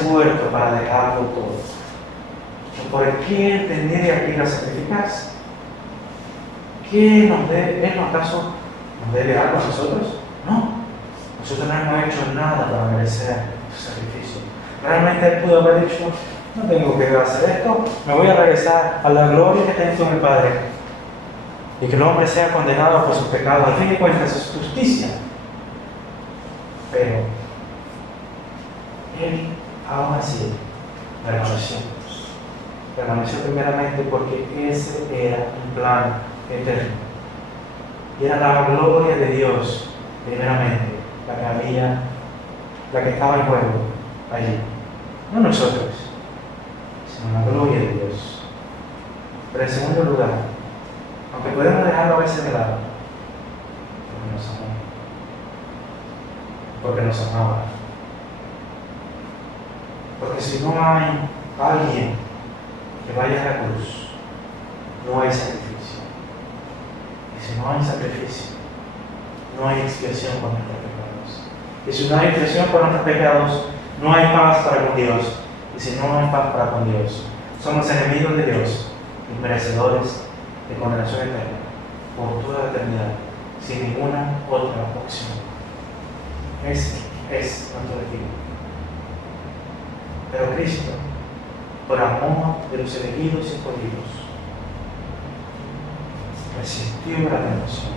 huerto para dejarlo todo. ¿Por qué entender aquí la sacrificarse? ¿Qué nos debe? ¿Él acaso nos debe algo a nosotros? No. Nosotros no hemos hecho nada para merecer su sacrificio. Realmente Él pudo haber dicho, no tengo que hacer esto, me voy a regresar a la gloria que tengo con mi Padre. Y que el hombre sea condenado por sus pecados. Al fin de cuentas es justicia. Pero Él aún así permaneció primeramente porque ese era un plan eterno. Y era la gloria de Dios primeramente la que estaba en juego allí. No nosotros, sino la gloria de Dios. Pero en segundo lugar, aunque podemos dejarlo a veces de lado, porque nos amaba. Porque si no hay alguien que vaya a la cruz, no hay sacrificio. Y si no hay sacrificio, no hay expiación por nuestros pecados. Y si no hay expiación por nuestros pecados, no hay paz para con Dios. Y si no hay paz para con Dios, somos enemigos de Dios y merecedores de condenación eterna por toda la eternidad, sin ninguna otra opción. Ese es nuestro destino. Pero Cristo, por amor de los elegidos y escogidos, resistió la tentación.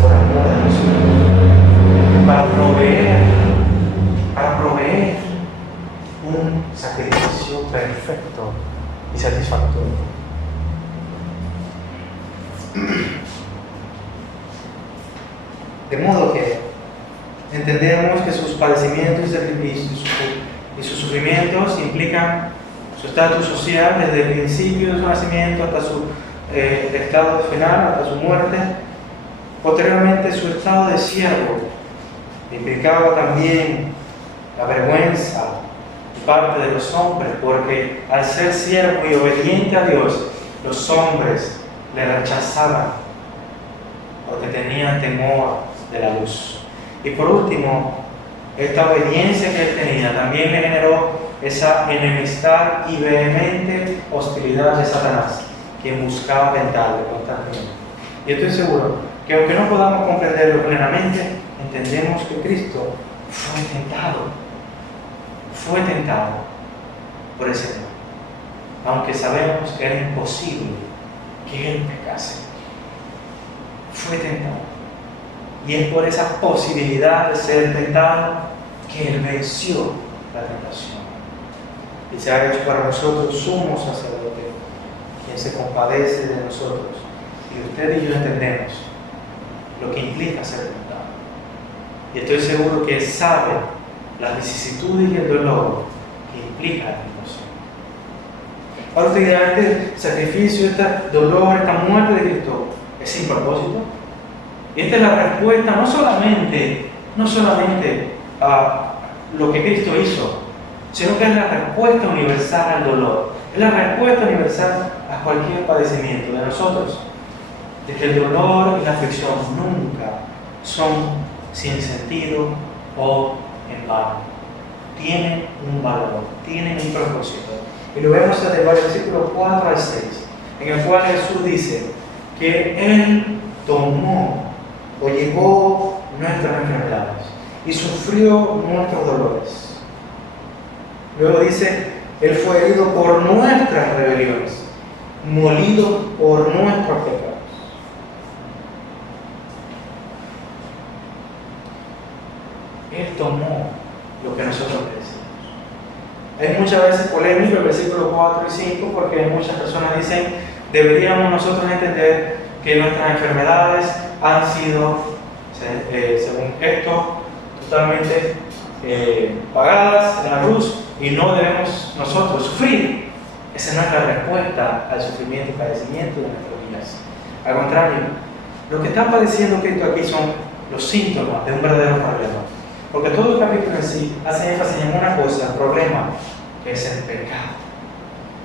Por amor de nosotros, para proveer un sacrificio perfecto y satisfactorio. De modo que entendemos que sus padecimientos y sus sufrimientos implican su estatus social desde el principio de su nacimiento hasta su estado final, hasta su muerte. Posteriormente, su estado de siervo implicaba también la vergüenza de parte de los hombres, porque al ser siervo y obediente a Dios, los hombres le rechazaban porque tenían temor de la luz. Y por último, esta obediencia que él tenía también le generó esa enemistad y vehemente hostilidad de Satanás, quien buscaba tentarle constantemente. Y estoy seguro que aunque no podamos comprenderlo plenamente, entendemos que Cristo fue tentado por ese temor, aunque sabemos que era imposible que él pecase. Fue tentado. Y es por esa posibilidad de ser tentado que Él venció la tentación. Y se ha hecho para nosotros sumo sacerdote, quien se compadece de nosotros. Y usted y yo entendemos lo que implica ser tentado. Y estoy seguro que sabe las vicisitudes y el dolor que implica la tentación. Ahora usted dirá, este sacrificio, este dolor, esta muerte de Cristo, ¿es sin propósito? Y esta es la respuesta no solamente a lo que Cristo hizo, sino que es la respuesta universal al dolor. Es la respuesta universal a cualquier padecimiento de nosotros. De que el dolor y la aflicción nunca son sin sentido o en vano. Tienen un valor, tienen un propósito. Y lo vemos desde el versículo 4 al 6, en el cual Jesús dice que Él tomó o llevó nuestras enfermedades y sufrió nuestros dolores. Luego dice, Él fue herido por nuestras rebeliones, molido por nuestros pecados. Él tomó lo que nosotros merecemos. Hay muchas veces polémico el versículo 4 y 5 porque muchas personas dicen, deberíamos nosotros entender que nuestras enfermedades han sido, según esto, totalmente pagadas en la cruz y no debemos nosotros sufrir. Esa no es la respuesta al sufrimiento y padecimiento de nuestros días. Al contrario, lo que está padeciendo Cristo aquí son los síntomas de un verdadero problema. Porque todo el capítulo en sí hace énfasis en una cosa, el problema, que es el pecado.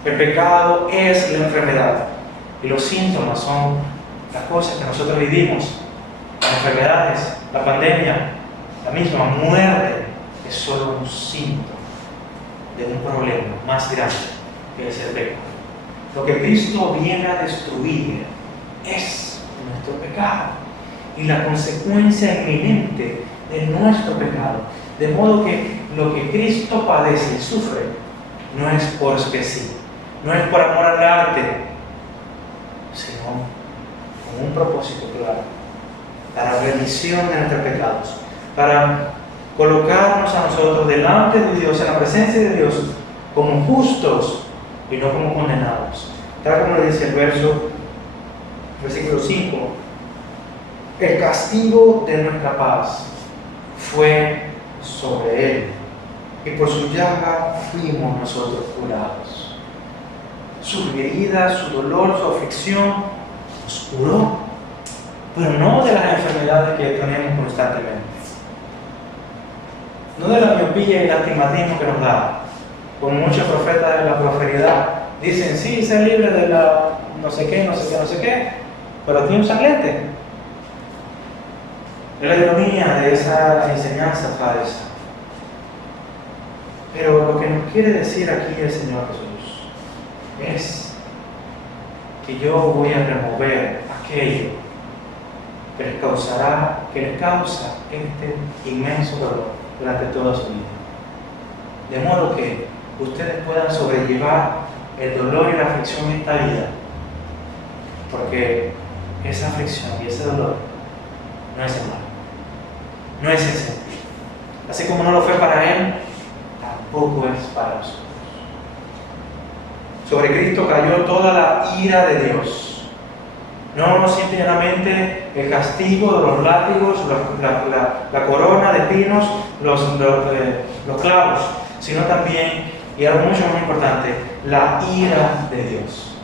El pecado es la enfermedad y los síntomas son las cosas que nosotros vivimos, las enfermedades, la pandemia, la misma muerte, es solo un síntoma de un problema más grande que es el pecado. Lo que Cristo viene a destruir es nuestro pecado y la consecuencia inminente de nuestro pecado. De modo que lo que Cristo padece y sufre no es porque sí, no es por amor al arte, sino con un propósito claro, para remisión de nuestros pecados, para colocarnos a nosotros delante de Dios, en la presencia de Dios, como justos y no como condenados. Tal como dice el versículo 5, el castigo de nuestra paz fue sobre Él, y por su llaga fuimos nosotros curados. Su herida, su dolor, su aflicción nos curó, pero no de las enfermedades que tenemos constantemente, no de la miopía y el astigmatismo que nos da. Como muchos profetas de la prosperidad dicen, sí, sé libre de la no sé qué, no sé qué, no sé qué, pero tiene un sanglete. Es la ironía de esa enseñanza falsa. Pero lo que nos quiere decir aquí el Señor Jesús es que yo voy a remover aquello que les causa este inmenso dolor durante toda su vida. De modo que ustedes puedan sobrellevar el dolor y la aflicción en esta vida, porque esa aflicción y ese dolor no es el mal, no es el sentir. Así como no lo fue para Él, tampoco es para nosotros. Sobre Cristo cayó toda la ira de Dios. No simplemente el castigo de los látigos, la corona de espinos, los clavos, sino también, y algo mucho más importante, la ira de Dios.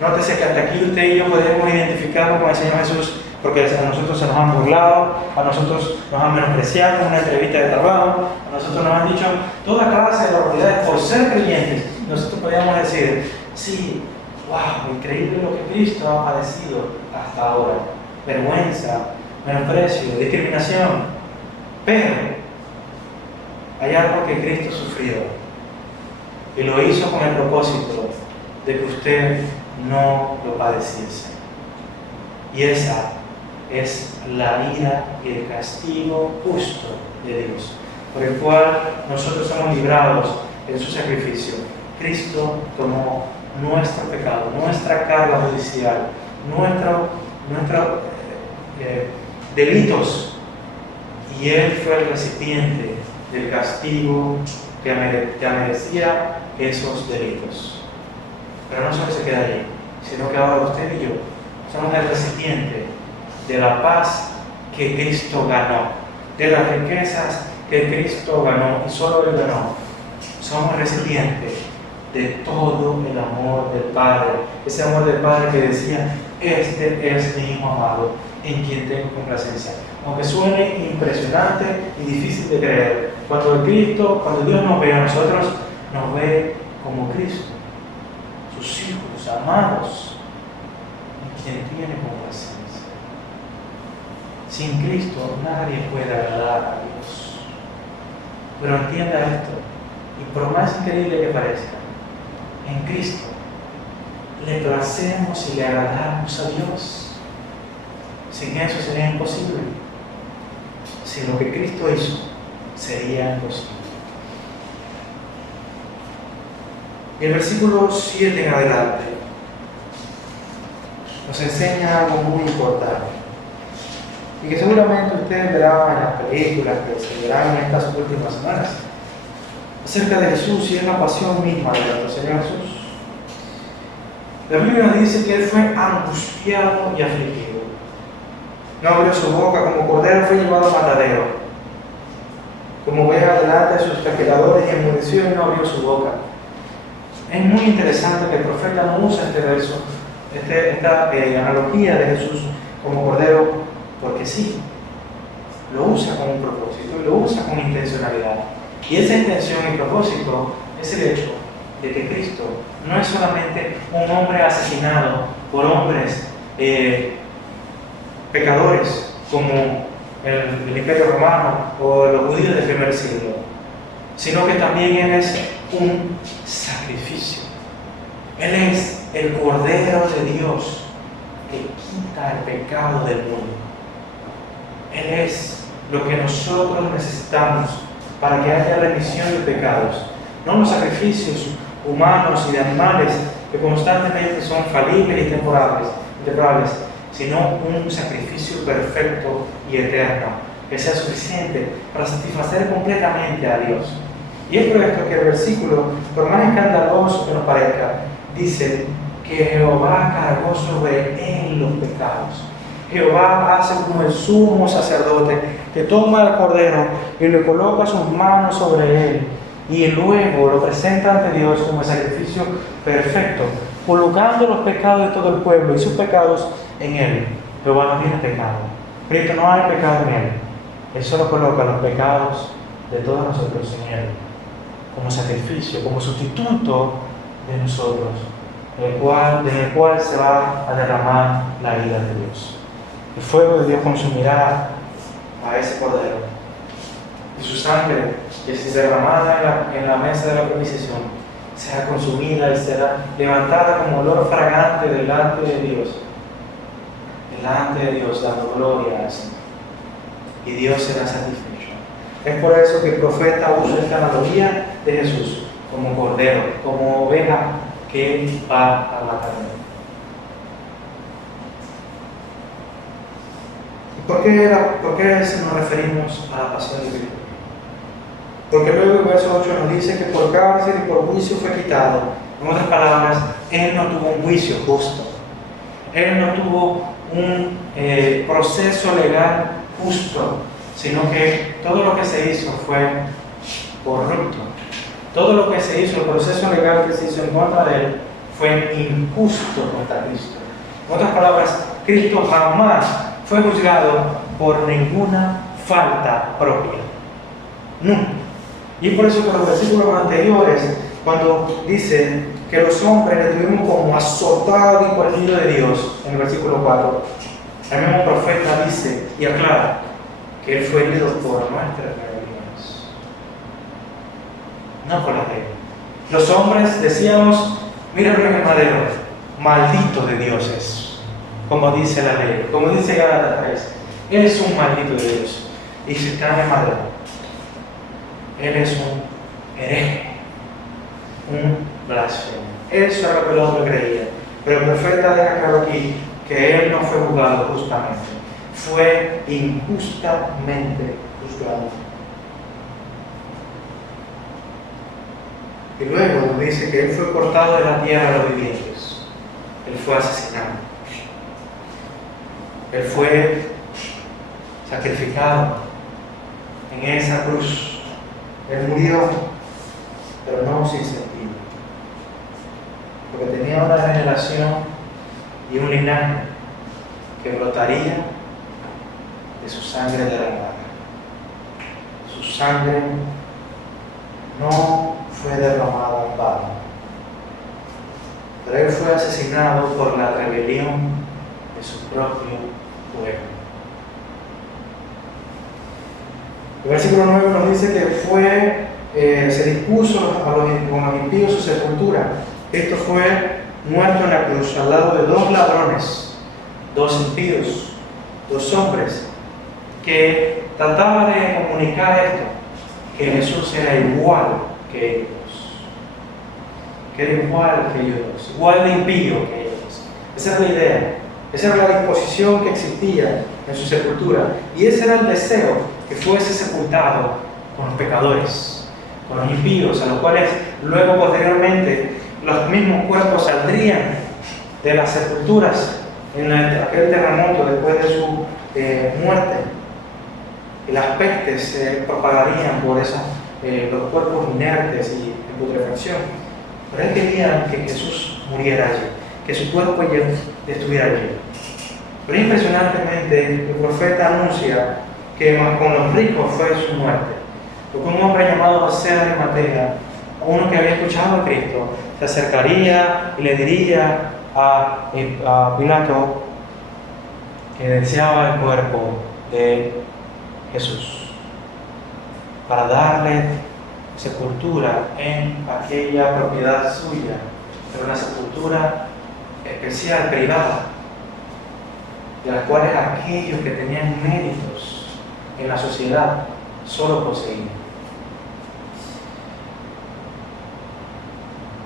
Nótese que hasta aquí usted y yo podemos identificarnos con el Señor Jesús, porque a nosotros se nos han burlado, a nosotros nos han menospreciado en una entrevista de trabajo, a nosotros nos han dicho toda clase de barbaridades por ser creyentes. Nosotros podríamos decir, sí, wow, increíble lo que Cristo ha padecido hasta ahora. Vergüenza, menosprecio, discriminación. Pero hay algo que Cristo sufrió y lo hizo con el propósito de que usted no lo padeciese. Y esa es la ira y el castigo justo de Dios, por el cual nosotros somos librados en su sacrificio. Cristo tomó nuestro pecado, nuestra carga judicial, nuestros delitos, y Él fue el recipiente del castigo que merecía esos delitos. Pero no solo se queda allí, sino que ahora usted y yo somos el recipiente de la paz que Cristo ganó, de las riquezas que Cristo ganó, y solo Él ganó. Somos recipientes de todo el amor del Padre, ese amor del Padre que decía, este es mi Hijo amado, en quien tengo complacencia. Aunque suene impresionante y difícil de creer, cuando Dios nos ve a nosotros, nos ve como Cristo, sus hijos amados, en quien tiene complacencia. Sin Cristo nadie puede agradar a Dios. Pero entienda esto, y por más increíble que parezca, en Cristo le placemos y le agradamos a Dios. Sin eso sería imposible. Sin lo que Cristo hizo, sería imposible. Y el versículo 7 en adelante nos enseña algo muy importante y que seguramente ustedes verán en las películas que se verán en estas últimas semanas acerca de Jesús, y es la pasión misma de nuestro Señor Jesús. La Biblia nos dice que Él fue angustiado y afligido. No abrió su boca, como cordero fue llevado al matadero, como oveja delante de sus pescadores, y enmudeció y no abrió su boca. Es muy interesante que el profeta no usa este verso, esta analogía de Jesús como cordero, porque sí, lo usa con un propósito, lo usa con intencionalidad. Y esa intención y propósito es el hecho de que Cristo no es solamente un hombre asesinado por hombres pecadores como el Imperio Romano o los judíos del primer siglo, sino que también Él es un sacrificio. Él es el Cordero de Dios que quita el pecado del mundo. Él es lo que nosotros necesitamos para que haya remisión de pecados, no los sacrificios humanos y de animales que constantemente son falibles y temporales, sino un sacrificio perfecto y eterno que sea suficiente para satisfacer completamente a Dios. Y es por esto que el versículo, por más escandaloso que nos parezca, dice que Jehová cargó sobre él los pecados. Jehová hace como el sumo sacerdote que toma al cordero y le coloca sus manos sobre él y luego lo presenta ante Dios como el sacrificio perfecto, colocando los pecados de todo el pueblo y sus pecados en él. Jehová no tiene pecado. Cristo no hay pecado en él. Él solo coloca los pecados de todos nosotros en él, como sacrificio, como sustituto de nosotros, en el cual se va a derramar la ira de Dios. El fuego de Dios consumirá a ese cordero, y su sangre, que es derramada en la mesa de la propiciación, será consumida y será levantada como olor fragante delante de Dios, dando gloria al Señor. Y Dios será satisfecho. Es por eso que el profeta usa esta analogía de Jesús como cordero, como oveja que va a la carne. ¿Por qué nos referimos a la pasión de Cristo? Porque luego el verso 8 nos dice que por cárcel y por juicio fue quitado. En otras palabras, Él no tuvo un juicio justo. Él no tuvo un proceso legal justo, sino que todo lo que se hizo fue corrupto. Todo lo que se hizo, el proceso legal que se hizo en contra de Él, fue injusto contra Cristo. En otras palabras, Cristo jamás fue juzgado por ninguna falta propia. Nunca. Y es por eso que los versículos anteriores, cuando dice que los hombres le tuvimos como azotado y corregido de Dios, en el versículo 4, el mismo profeta dice y aclara que Él fue herido por nuestras rebeliones, no por la ley. Los hombres decíamos, míralo en el madero, maldito de dioses, como dice la ley, como dice Gálatas 3, Él es un maldito de Dios. Y si está en el madero, Él es un hereje, un blasfemo. Eso es lo que el hombre creía. Pero el profeta deja claro aquí que Él no fue juzgado justamente, fue injustamente juzgado. Y luego nos dice que Él fue cortado de la tierra de los vivientes. Él fue asesinado. Él fue sacrificado en esa cruz. Él murió, pero no sin sentido, porque tenía una generación y un linaje que brotaría de su sangre derramada. Su sangre no fue derramada en vano, pero Él fue asesinado por la rebelión de su propio pueblo. El versículo 9 nos dice que se dispuso con los impíos su sepultura. Cristo fue muerto en la cruz al lado de dos ladrones, dos impíos, dos hombres, que trataban de comunicar esto, que Jesús era igual que ellos, que era igual que ellos, igual de impío que ellos. Esa era la idea, esa era la disposición que existía en su sepultura, y ese era el deseo, que fuese sepultado con los pecadores, con los impíos, a los cuales luego posteriormente los mismos cuerpos saldrían de las sepulturas en aquel terremoto después de su muerte, y las pestes se propagarían por los cuerpos inertes y en putrefacción. Pero él quería que Jesús muriera allí, que su cuerpo ya estuviera allí. Pero impresionantemente el profeta anuncia que con los ricos fue su muerte, porque un hombre llamado José de Arimatea, uno que había escuchado a Cristo, se acercaría y le diría a Pilato que deseaba el cuerpo de Jesús para darle sepultura en aquella propiedad suya, pero una sepultura especial, privada, de las cuales aquellos que tenían méritos en la sociedad solo poseían.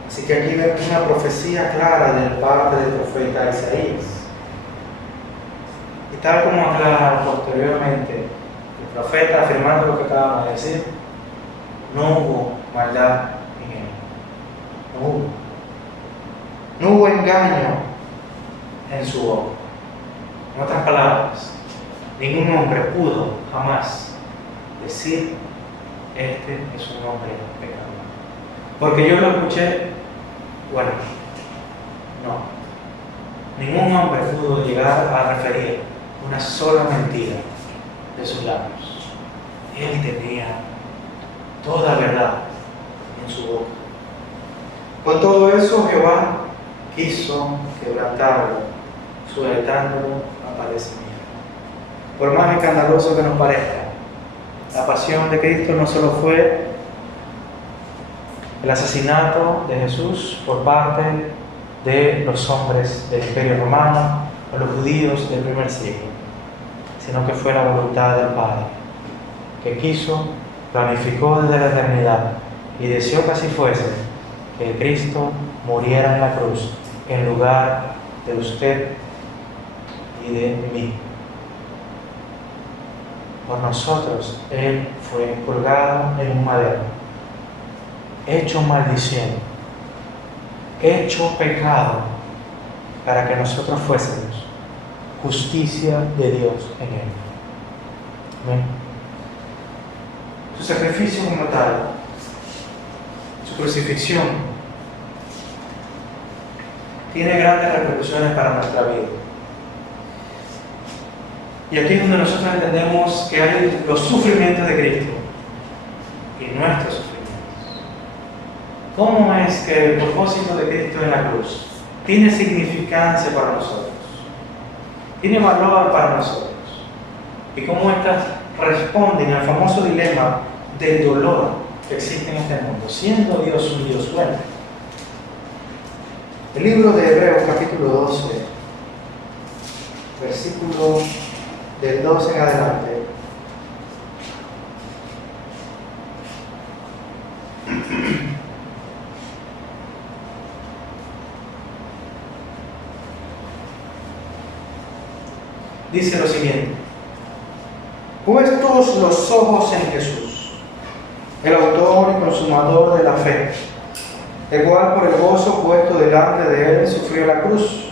Así que aquí vemos una profecía clara de parte del profeta Isaías. Y tal como aclara posteriormente el profeta afirmando lo que acabamos de decir, no hubo maldad en él. No hubo engaño en su boca. En otras palabras, ningún hombre pudo jamás decir, este es un hombre pecador. Porque yo lo escuché, bueno, no. Ningún hombre pudo llegar a referir una sola mentira de sus labios. Él tenía toda verdad en su boca. Con todo eso, Jehová quiso quebrantarlo, sujetándolo a padecimiento. Por más escandaloso que nos parezca, la pasión de Cristo no solo fue el asesinato de Jesús por parte de los hombres del Imperio Romano o los judíos del primer siglo, sino que fue la voluntad del Padre, que quiso, planificó desde la eternidad y deseó que así fuese, que Cristo muriera en la cruz en lugar de usted y de mí. Por nosotros Él fue colgado en un madero, hecho maldición, hecho pecado, para que nosotros fuésemos justicia de Dios en Él. Amén. Su sacrificio como tal, su crucifixión, tiene grandes repercusiones para nuestra vida. Y aquí es donde nosotros entendemos que hay los sufrimientos de Cristo y nuestros sufrimientos. ¿Cómo es que el propósito de Cristo en la cruz tiene significancia para nosotros? Tiene valor para nosotros. Y cómo estas responden al famoso dilema del dolor que existe en este mundo, siendo Dios un Dios bueno. El libro de Hebreos capítulo 12, versículo del 12 en adelante, dice lo siguiente: puestos los ojos en Jesús, el autor y consumador de la fe, el cual por el gozo puesto delante de él sufrió la cruz,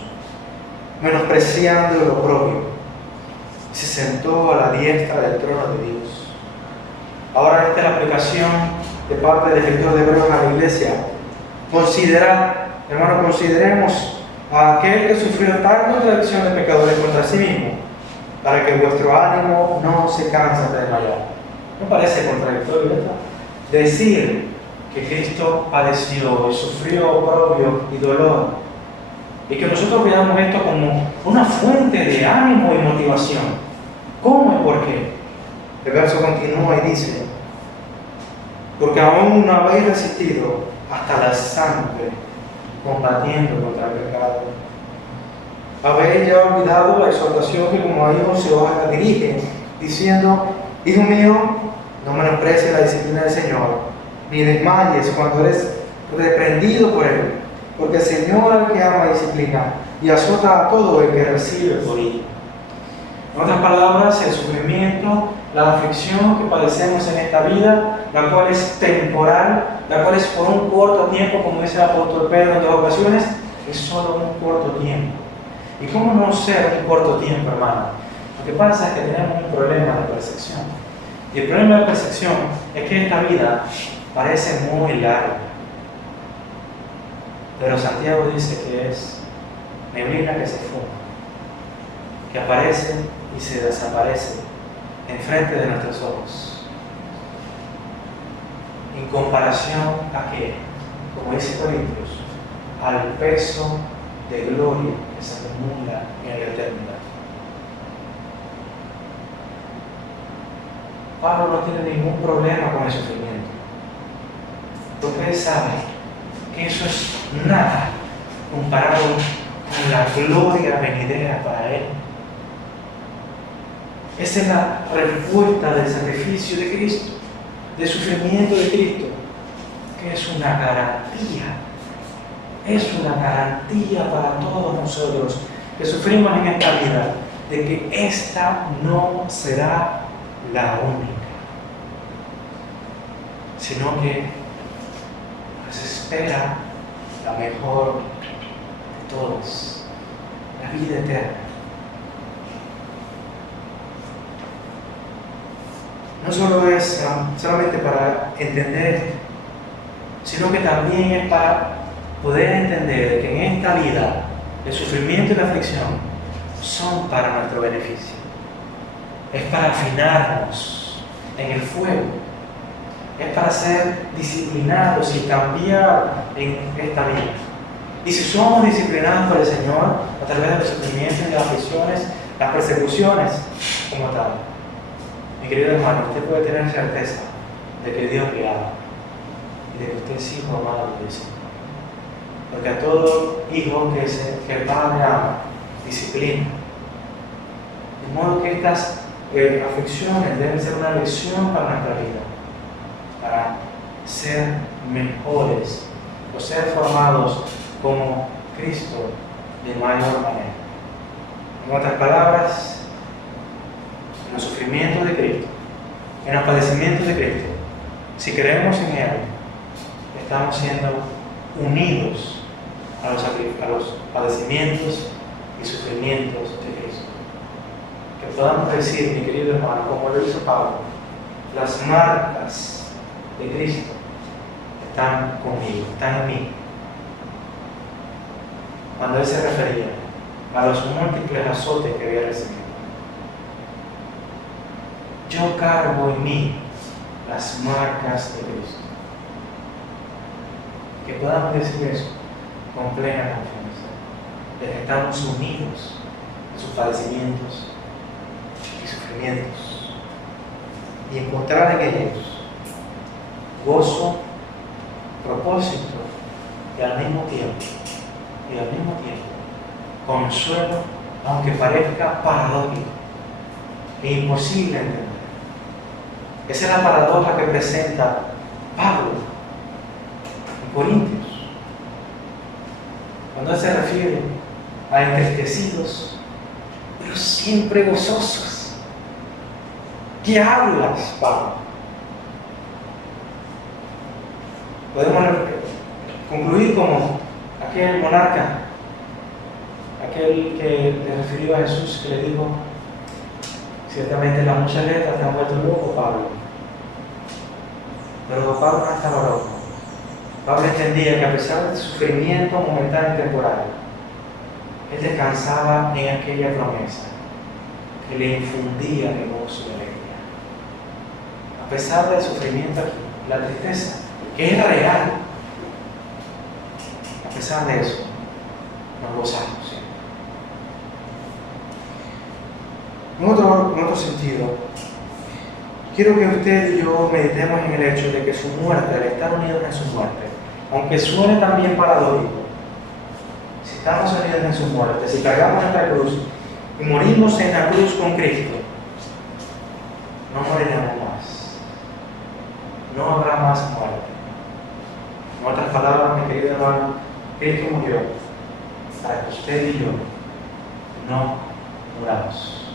menospreciando el oprobio, y se sentó a la diestra del trono de Dios. Ahora esta es la aplicación de parte del escritor de Hebreos a la iglesia. Consideremos a aquel que sufrió tal contradicción de pecadores contra sí mismo, para que vuestro ánimo no se canse de desmayar. ¿No parece contradictorio, verdad? Decir que Cristo padeció y sufrió oprobio y dolor, y que nosotros veamos esto como una fuente de ánimo y motivación. ¿Cómo y por qué? El verso continúa y dice: porque aún no habéis resistido hasta la sangre, combatiendo contra el pecado. Habéis ya olvidado la exhortación que como a hijos se os dirige, diciendo: hijo mío, no menosprecies la disciplina del Señor, ni desmayes cuando eres reprendido por Él, porque el Señor al que ama disciplina y azota a todo el que recibe por hijo. En otras palabras, el sufrimiento, la aflicción que padecemos en esta vida, la cual es temporal, la cual es por un corto tiempo, como dice el apóstol Pedro en 2 ocasiones, es solo un corto tiempo. ¿Y cómo no ser un corto tiempo, hermano? Lo que pasa es que tenemos un problema de percepción. Y el problema de percepción es que esta vida parece muy larga. Pero Santiago dice que es neblina que se fuma, que aparece y se desaparece enfrente de nuestros ojos. En comparación a que, como dice Corintios, al peso de gloria que se acumula en la eternidad. Pablo no tiene ningún problema con el sufrimiento, porque él sabe que eso es nada comparado con la gloria venidera para él. Esa es la respuesta del sacrificio de Cristo, del sufrimiento de Cristo, que es una garantía. Es una garantía para todos nosotros que sufrimos en esta vida, de que esta no será la única, sino que nos espera la mejor de todas, la vida eterna. No solo es solamente para entender esto, sino que también es para poder entender que en esta vida el sufrimiento y la aflicción son para nuestro beneficio. Es para afinarnos en el fuego. Es para ser disciplinados y cambiar en esta vida. Y si somos disciplinados por el Señor a través de los sufrimientos y las aflicciones, las persecuciones como tal, mi querido hermano, usted puede tener certeza de que Dios le ama y de que usted es hijo amado del Señor. Porque a todo hijo que el Padre ama, disciplina. De modo que estas aflicciones deben ser una lección para nuestra vida, para ser mejores o ser formados como Cristo de mayor manera. En otras palabras, en los sufrimientos de Cristo, en los padecimientos de Cristo, si creemos en Él, estamos siendo unidos a los padecimientos y sufrimientos de Cristo. Que podamos decir, mi querido hermano, como lo hizo Pablo, las marcas de Cristo están conmigo, están en mí. Cuando él se refería a los múltiples azotes que había recibido. Yo cargo en mí las marcas de Cristo. Que podamos decir eso con plena confianza, de que estamos unidos en sus padecimientos y sufrimientos, y encontrar en ellos gozo, propósito y al mismo tiempo consuelo, aunque parezca paradójico e imposible de entender. Esa es la paradoja que presenta Pablo en Corintios, cuando él se refiere a entristecidos, pero siempre gozosos. ¿Qué hablas, Pablo? Podemos concluir como aquel monarca, aquel que le refirió a Jesús, que le dijo: ciertamente las muchas letras te han vuelto loco, Pablo. Pero Pablo no estaba loco. Pablo entendía que a pesar del sufrimiento momentáneo y temporal, él descansaba en aquella promesa que le infundía el gozo y alegría. A pesar del sufrimiento aquí, la tristeza, que es real, a pesar de eso, nos gozamos. En otro sentido, quiero que usted y yo meditemos en el hecho de que su muerte, al estar unidos en su muerte, aunque suene también paradójico, si estamos unidos en su muerte, si cargamos esta cruz y morimos en la cruz con Cristo, no moriremos más. No habrá más muerte. En otras palabras, mi querido hermano, Cristo murió para que usted y yo no muramos.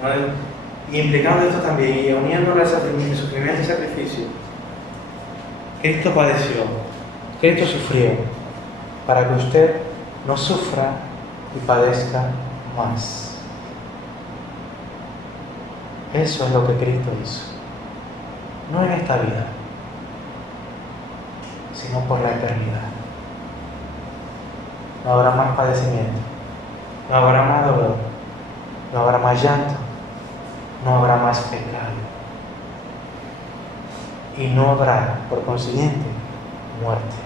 ¿No? Y implicando esto también, y uniéndolo al sufrimiento y sacrificio, Cristo padeció, Cristo sufrió, para que usted no sufra y padezca más. Eso es lo que Cristo hizo. No en esta vida, sino por la eternidad. No habrá más padecimiento, no habrá más dolor, no habrá más llanto, no habrá más pecado. Y no habrá, por consiguiente, muerte.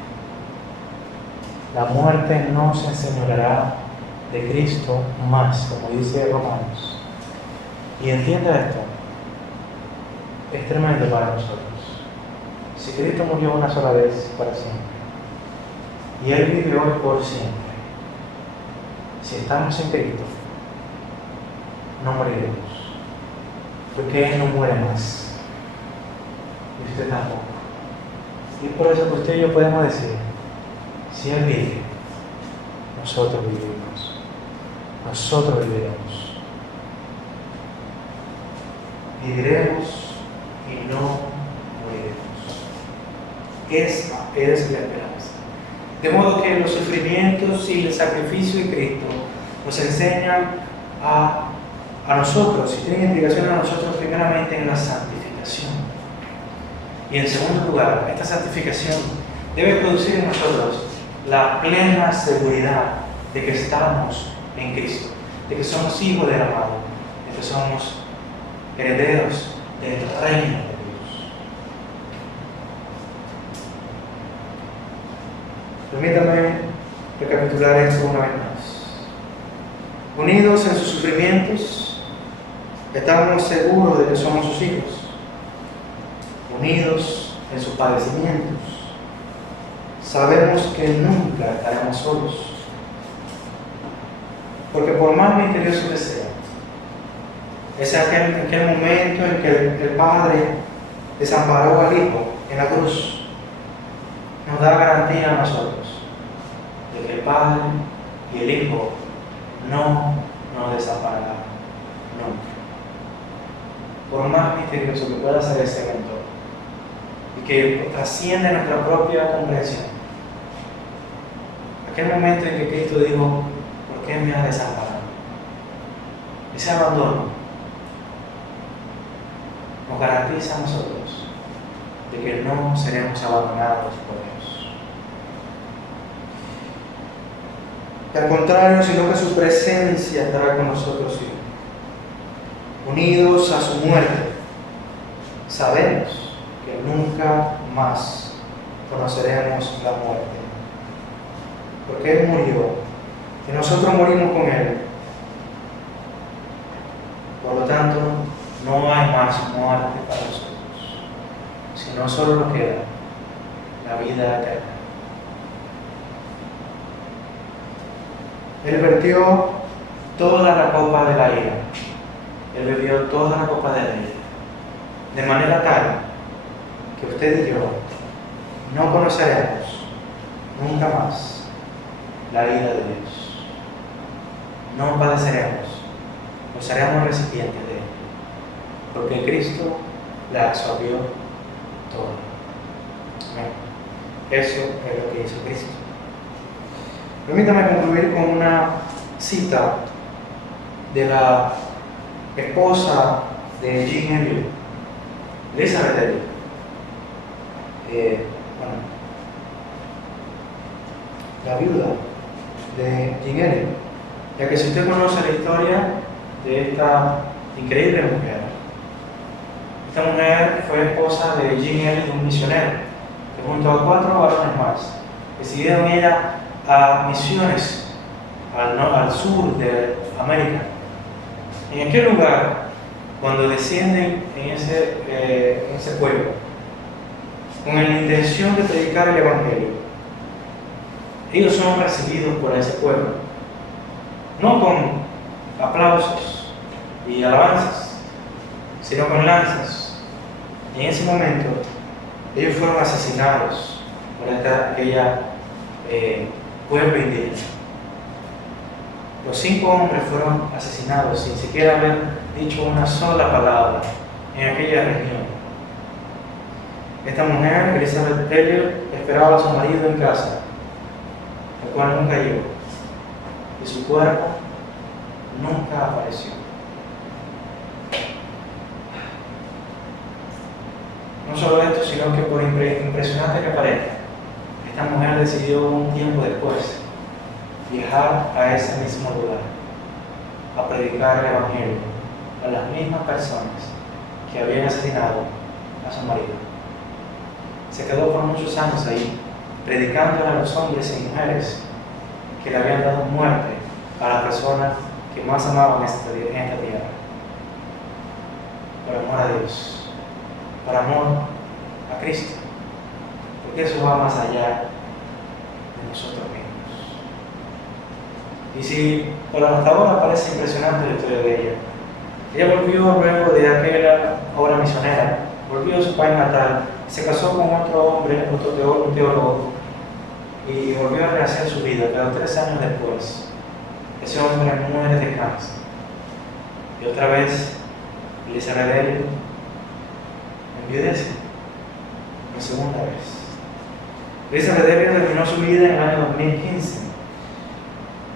La muerte no se enseñoreará de Cristo más, como dice Romanos. Y entienda esto, es tremendo para nosotros. Si Cristo murió una sola vez para siempre, y Él vive hoy por siempre, si estamos en Cristo, no moriremos, porque Él no muere más, y usted tampoco. Y por eso que usted y yo podemos decir, si Él vive, nosotros vivimos, nosotros viviremos. Viviremos y no moriremos. Esa es la esperanza. De modo que los sufrimientos y el sacrificio de Cristo nos enseñan a nosotros, y tienen implicación a nosotros primeramente en la santificación. Y en segundo lugar, esta santificación debe producir en nosotros la plena seguridad de que estamos en Cristo, de que somos hijos del amado, de que somos herederos del reino de Dios. Permítame recapitular esto una vez más. Unidos en sus sufrimientos, estamos seguros de que somos sus hijos. Unidos en sus padecimientos, sabemos que nunca estaremos solos. Porque por más misterioso que sea, es aquel momento en que el Padre desamparó al Hijo en la cruz, nos da garantía a nosotros de que el Padre y el Hijo no nos desampararán nunca. Por más misterioso que pueda ser ese evento y que trasciende nuestra propia comprensión, aquel momento en que Cristo dijo, ¿por qué me has desamparado? Ese abandono nos garantiza a nosotros de que no seremos abandonados por Dios. Y al contrario, sino que su presencia estará con nosotros siempre. Unidos a su muerte, sabemos que nunca más conoceremos la muerte. Porque Él murió y nosotros morimos con Él. Por lo tanto, no hay más muerte para nosotros, sino solo nos queda la vida eterna. Él vertió toda la copa de la ira. Él bebió toda la copa de la ira. De manera tal que usted y yo no conoceremos nunca más la ira de Dios. No padeceremos, no seremos recipientes de Él. Porque Cristo la absorbió toda. Amén. Eso es lo que hizo Cristo. Permítame concluir con una cita de la esposa de Jean Elliot, Elizabeth Elliot. La viuda de Jean Elliot. Ya que si usted conoce la historia de esta increíble mujer, esta mujer fue esposa de Jean Elliot, un misionero, que junto a 4 varones más decidieron ir a misiones al sur de América. En aquel lugar cuando descienden en ese pueblo, con la intención de predicar el Evangelio, ellos son recibidos por ese pueblo, no con aplausos y alabanzas, sino con lanzas. Y en ese momento, ellos fueron asesinados por aquella pueblo indígena. Los 5 hombres fueron asesinados sin siquiera haber dicho una sola palabra en aquella región. Esta mujer, Elizabeth Elliot, esperaba a su marido en casa, el cual nunca llegó, y su cuerpo nunca apareció. No solo esto, sino que por impresionante que parezca, esta mujer decidió un tiempo después viajar a ese mismo lugar a predicar el Evangelio a las mismas personas que habían asesinado a su marido. Se quedó por muchos años ahí, predicando a los hombres y mujeres que le habían dado muerte a la persona que más amaban en esta tierra. Por amor a Dios, por amor a Cristo, porque eso va más allá de nosotros mismos. Y si por hasta ahora parece impresionante la historia de ella volvió luego de aquella obra misionera, volvió a su país natal, se casó con otro hombre, un teólogo, y volvió a rehacer su vida, pero 3 años después, ese hombre muere de cáncer. Y otra vez, Elizabeth Elliot enviudece, por segunda vez. Elizabeth Elliot terminó su vida en el año 2015.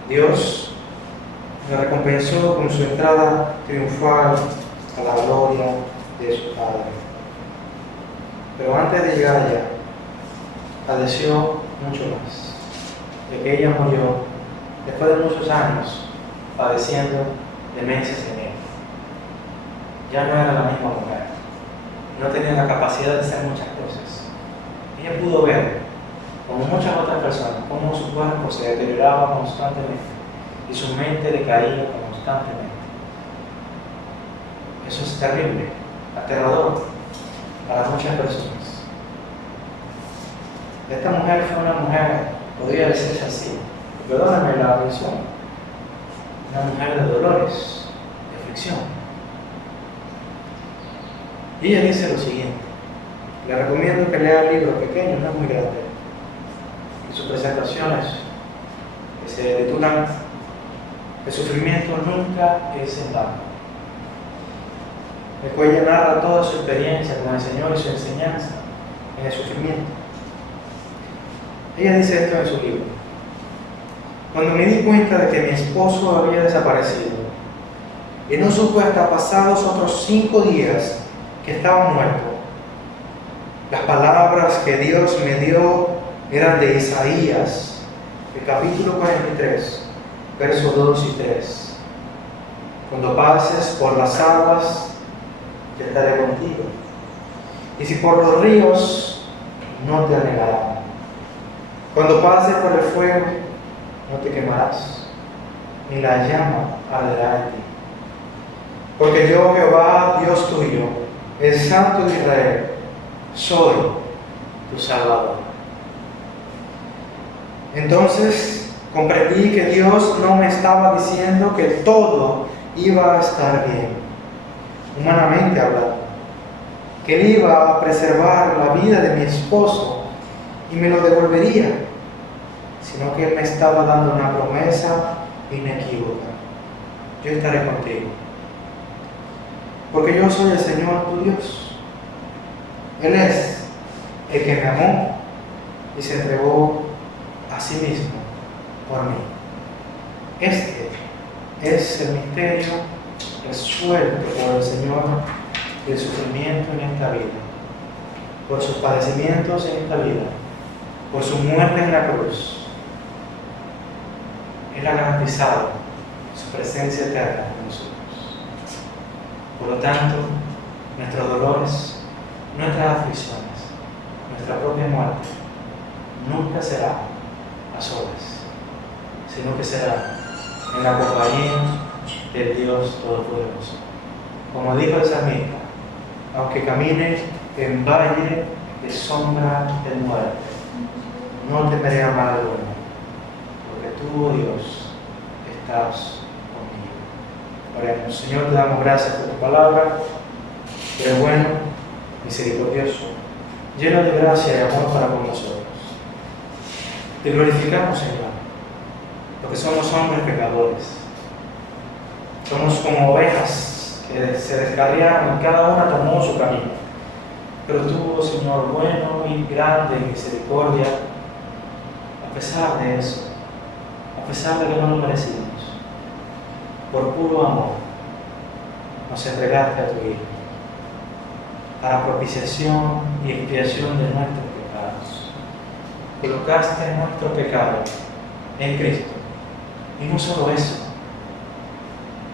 Dios le recompensó con su entrada triunfal a la gloria de su Padre. Pero antes de llegar allá, padeció mucho más, de que ella murió después de muchos años padeciendo demencia senil. Ya no era la misma mujer, no tenía la capacidad de hacer muchas cosas. Ella pudo ver, como muchas otras personas, cómo su cuerpo se deterioraba constantemente y su mente decaía constantemente. Eso es terrible, aterrador para muchas personas. Esta mujer fue una mujer, podría decirse así, perdóname la mención, una mujer de dolores, de aflicción. Y ella dice lo siguiente: le recomiendo que lea el libro pequeño, no es muy grande, y sus presentaciones que se titulan "El sufrimiento nunca es en vano", el cual ella narra toda su experiencia con el Señor y su enseñanza en el sufrimiento. Ella dice esto en su libro: cuando me di cuenta de que mi esposo había desaparecido y no supe hasta pasados otros 5 días que estaba muerto, las palabras que Dios me dio eran de Isaías, el capítulo 43, versos 2 y 3. Cuando pases por las aguas, yo estaré contigo, y si por los ríos, no te anegarán. Cuando pases por el fuego, no te quemarás, ni la llama arderá en ti. Porque yo, Jehová, Dios tuyo, el Santo de Israel, soy tu Salvador. Entonces comprendí que Dios no me estaba diciendo que todo iba a estar bien, humanamente hablando, que Él iba a preservar la vida de mi esposo y me lo devolvería, sino que Él me estaba dando una promesa inequívoca: yo estaré contigo, porque yo soy el Señor tu Dios. Él es el que me amó y se entregó a sí mismo por mí. Este es el misterio resuelto por el Señor del sufrimiento en esta vida, por sus padecimientos en esta vida, por su muerte en la cruz. Él ha garantizado su presencia eterna con nosotros. Por lo tanto, nuestros dolores, nuestras aflicciones, nuestra propia muerte, nunca será a solas, sino que será en la compañía del Dios Todopoderoso. Como dijo el salmista, aunque camine en valle de sombra de muerte, no temeré a mal alguno, porque tú, oh Dios, estás conmigo. Oremos. Señor, te damos gracias por tu palabra. Tú eres bueno, misericordioso, lleno de gracia y amor para con nosotros. Te glorificamos, Señor, porque somos hombres pecadores. Somos como ovejas que se descarriaron y cada una tomó su camino. Pero tú, oh Señor, bueno y grande en misericordia, a pesar de eso, a pesar de que no lo merecimos, por puro amor, nos entregaste a tu Hijo para propiciación y expiación de nuestros pecados. Colocaste nuestro pecado en Cristo. Y no solo eso,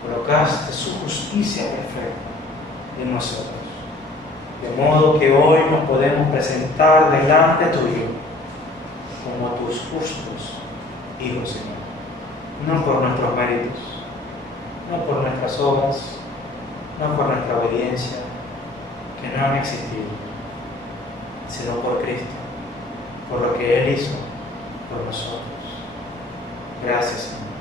colocaste su justicia perfecta en nosotros. De modo que hoy nos podemos presentar delante tuyo como tus justos hijos, Señor. No por nuestros méritos, no por nuestras obras, no por nuestra obediencia, que no han existido, sino por Cristo, por lo que Él hizo por nosotros. Gracias, Señor.